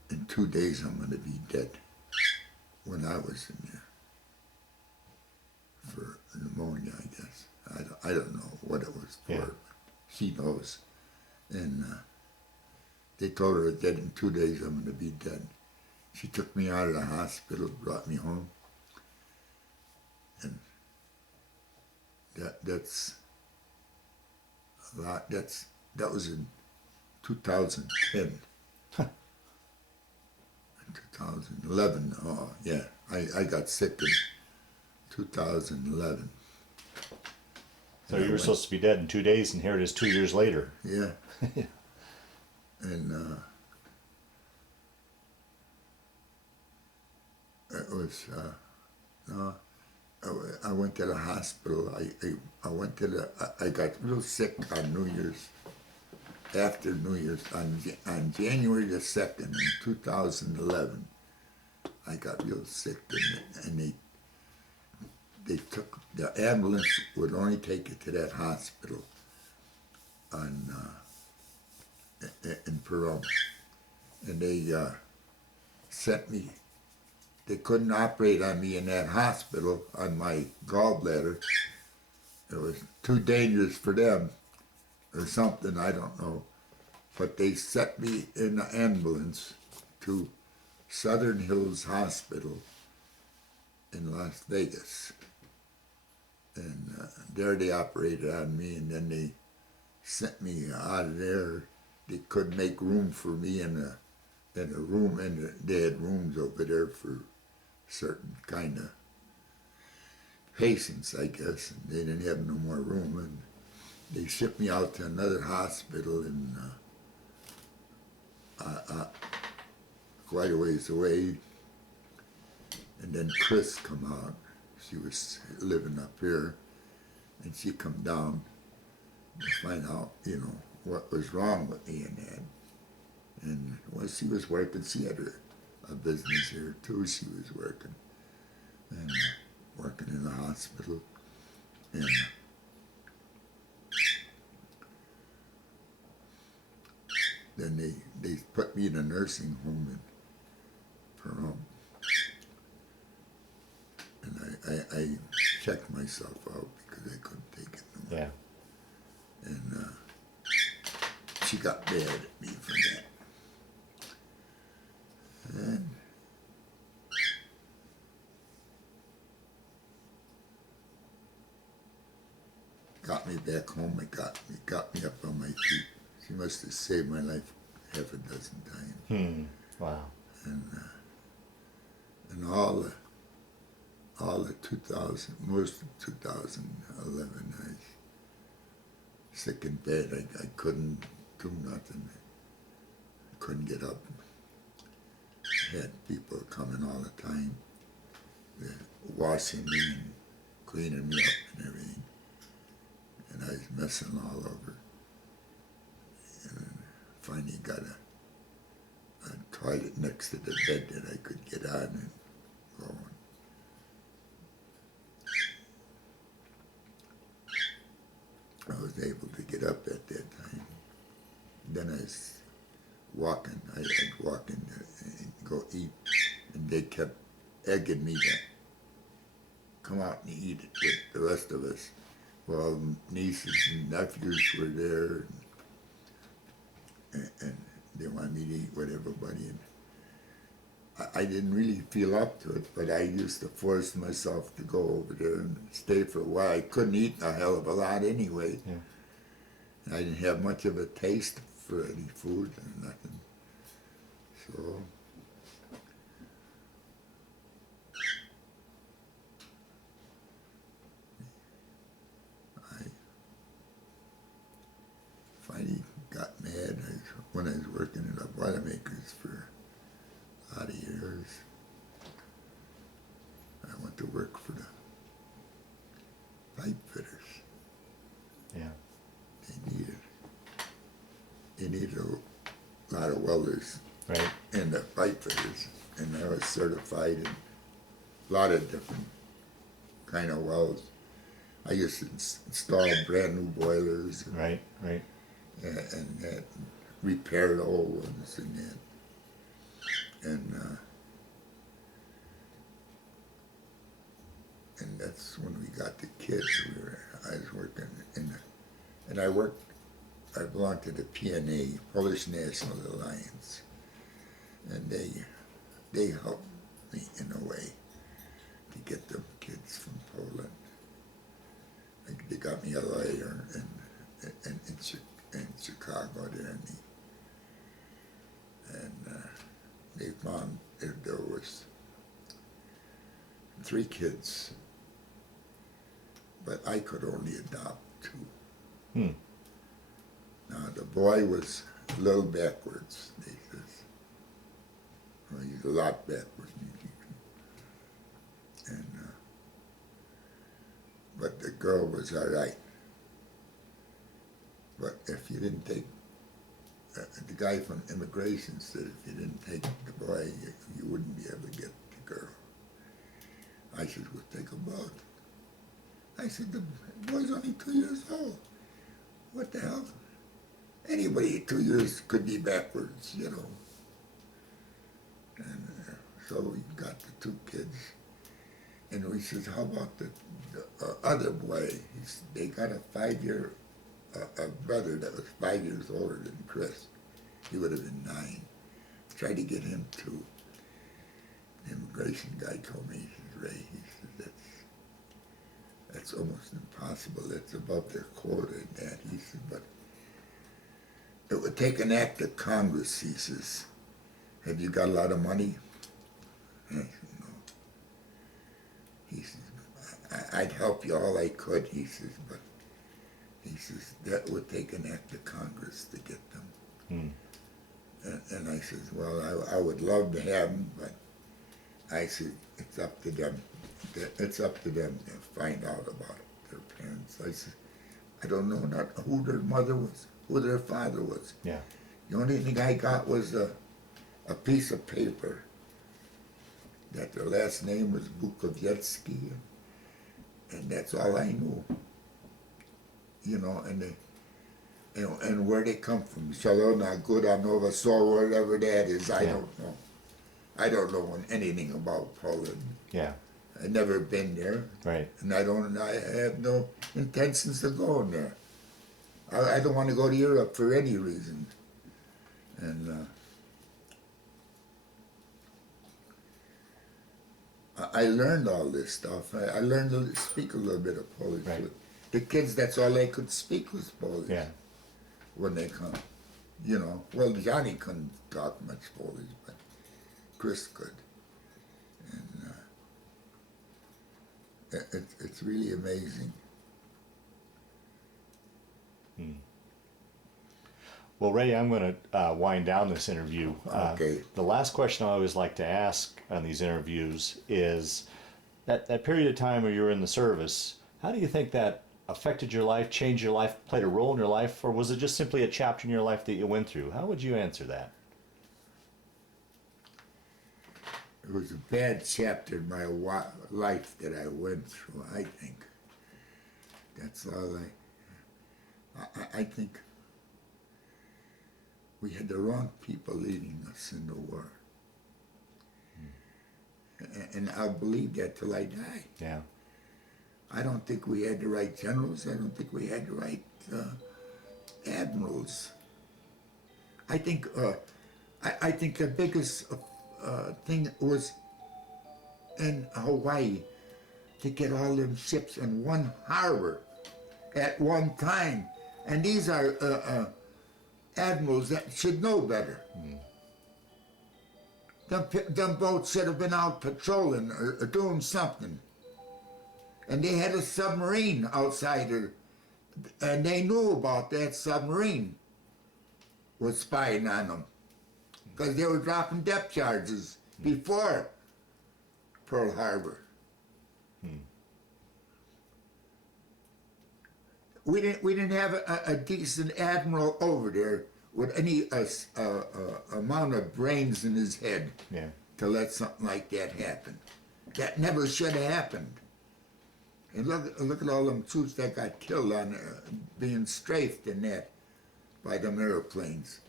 in 2 days I'm going to be dead when I was in there for pneumonia, I guess. I don't know what it was for. Yeah. She knows. And they told her that in 2 days I'm going to be dead. She took me out of the hospital, brought me home. And that's a lot. That was in 2010. 2011, oh yeah, I got sick in 2011. So you were supposed to be dead in 2 days, and here it is 2 years later. Yeah. And it was, no, I went to the hospital. I got real sick on New Year's. After New Year's, on January the 2nd in 2011, I got real sick, and they took, the ambulance would only take you to that hospital in Pahrump, and they sent me. They couldn't operate on me in that hospital on my gallbladder. It was too dangerous for them, or something, I don't know. But they set me in the ambulance to Southern Hills Hospital in Las Vegas. And there they operated on me, and then they sent me out of there. They couldn't make room for me in a room, and they had rooms over there for certain kind of patients, I guess, and they didn't have no more room. And they shipped me out to another hospital in quite a ways away. And then Chris come out. She was living up here, and she come down to find out, what was wrong with me and that. And well, she was working. She had a business here too. She was working, and working in the hospital, and then they put me in a nursing home in Palau. And I checked myself out because I couldn't take it no more. Yeah. And she got mad at me for that. And got me back home. It got me up on my feet. She must have saved my life half a dozen times. Wow. And all the 2000, most of 2011, I was sick in bed. I couldn't do nothing. I couldn't get up. I had people coming all the time, washing me and cleaning me up and everything. And I was messing all over. And finally got a toilet next to the bed that I could get on and go on. I was able to get up at that time. Then I was walking. I'd walk in and go eat. And they kept egging me to come out and eat it with the rest of us. Well, nieces and nephews were there. And they wanted me to eat with everybody. And I didn't really feel up to it, but I used to force myself to go over there and stay for a while. I couldn't eat a hell of a lot anyway. Yeah. And I didn't have much of a taste for any food or nothing. So I finally got mad when I was working at a Boilermakers for a lot of years. I went to work for the pipe fitters. Yeah. They needed a lot of welders Right. and the pipe fitters, and I was certified in a lot of different kind of welds. I used to install brand new boilers Right. Right. and that, repair the old ones and that. And that's when we got the kids. I was working and I belonged to the PNA, Polish National Alliance, and they helped me in a way to get them kids from Poland. They got me a lawyer in Chicago there, and they found there was 3 kids, but I could only adopt 2. Now the boy was a little backwards, they says. Well, he's a lot backwards. And but the girl was all right. But if you didn't take, the guy from immigration said if you didn't take the boy, you wouldn't be able to get the girl. I said, we'll take them both. I said, the boy's only 2 years old. What the hell? Anybody at 2 years could be backwards, you know. And so we got the 2 kids. And we said, how about the other boy? They got a 5-year, a brother that was 5 years older than Chris. He would have been 9. Tried to get him too. The immigration guy told me, he says, Ray, he says, that's almost impossible. That's above their quota and that. He said, but it would take an act of Congress, he says. Have you got a lot of money? And I said, no. He says, I'd help you all I could, he says, but he says, that would take an act of Congress to get them. And I said, well, I would love to have them, but I said, it's up to them. It's up to them to find out about it, their parents. I said, I don't know not who their mother was, who their father was. Yeah. The only thing I got was a piece of paper that their last name was Bukowiecki, and that's all I knew. You know, and and where they come from. Salona, Guda, Nova Sol, whatever that is, I don't know. I don't know anything about Poland. Yeah. I've never been there. Right. And I have no intentions of going there. I don't want to go to Europe for any reason. And I learned all this stuff. I learned to speak a little bit of Polish. Right. The kids, that's all they could speak was Polish. Yeah. When they come. You know, well, Johnny couldn't talk much Polish, but Chris could. And it's really amazing. Well, Ray, I'm going to wind down this interview. Okay. The last question I always like to ask on these interviews is that period of time where you were in the service, how do you think that affected your life, changed your life, played a role in your life, or was it just simply a chapter in your life that you went through? How would you answer that? It was a bad chapter in my life that I went through, I think. That's all I think we had the wrong people leading us in the war. And I'll believe that till I die. Yeah. I don't think we had the right generals. I don't think we had the right admirals. I think I think the biggest thing was in Hawaii to get all them ships in one harbor at one time, and these are admirals that should know better. Them boats should have been out patrolling or doing something. And they had a submarine outside her, and they knew about that submarine was spying on them, because they were dropping depth charges before Pearl Harbor. We didn't have a decent admiral over there with any amount of brains in his head to let something like that happen. That never should have happened. And look at all them troops that got killed on being strafed in that by them airplanes.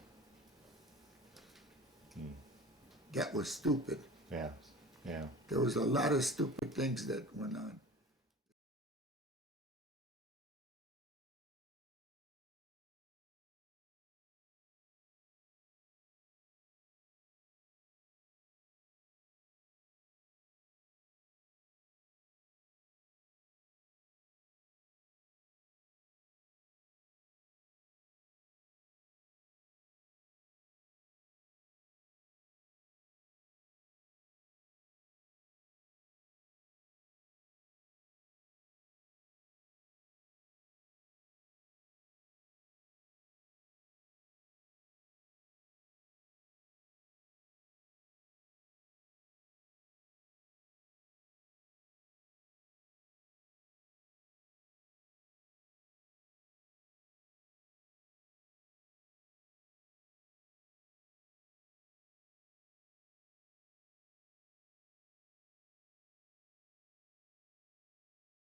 That was stupid. Yeah. Yeah. There was a lot of stupid things that went on.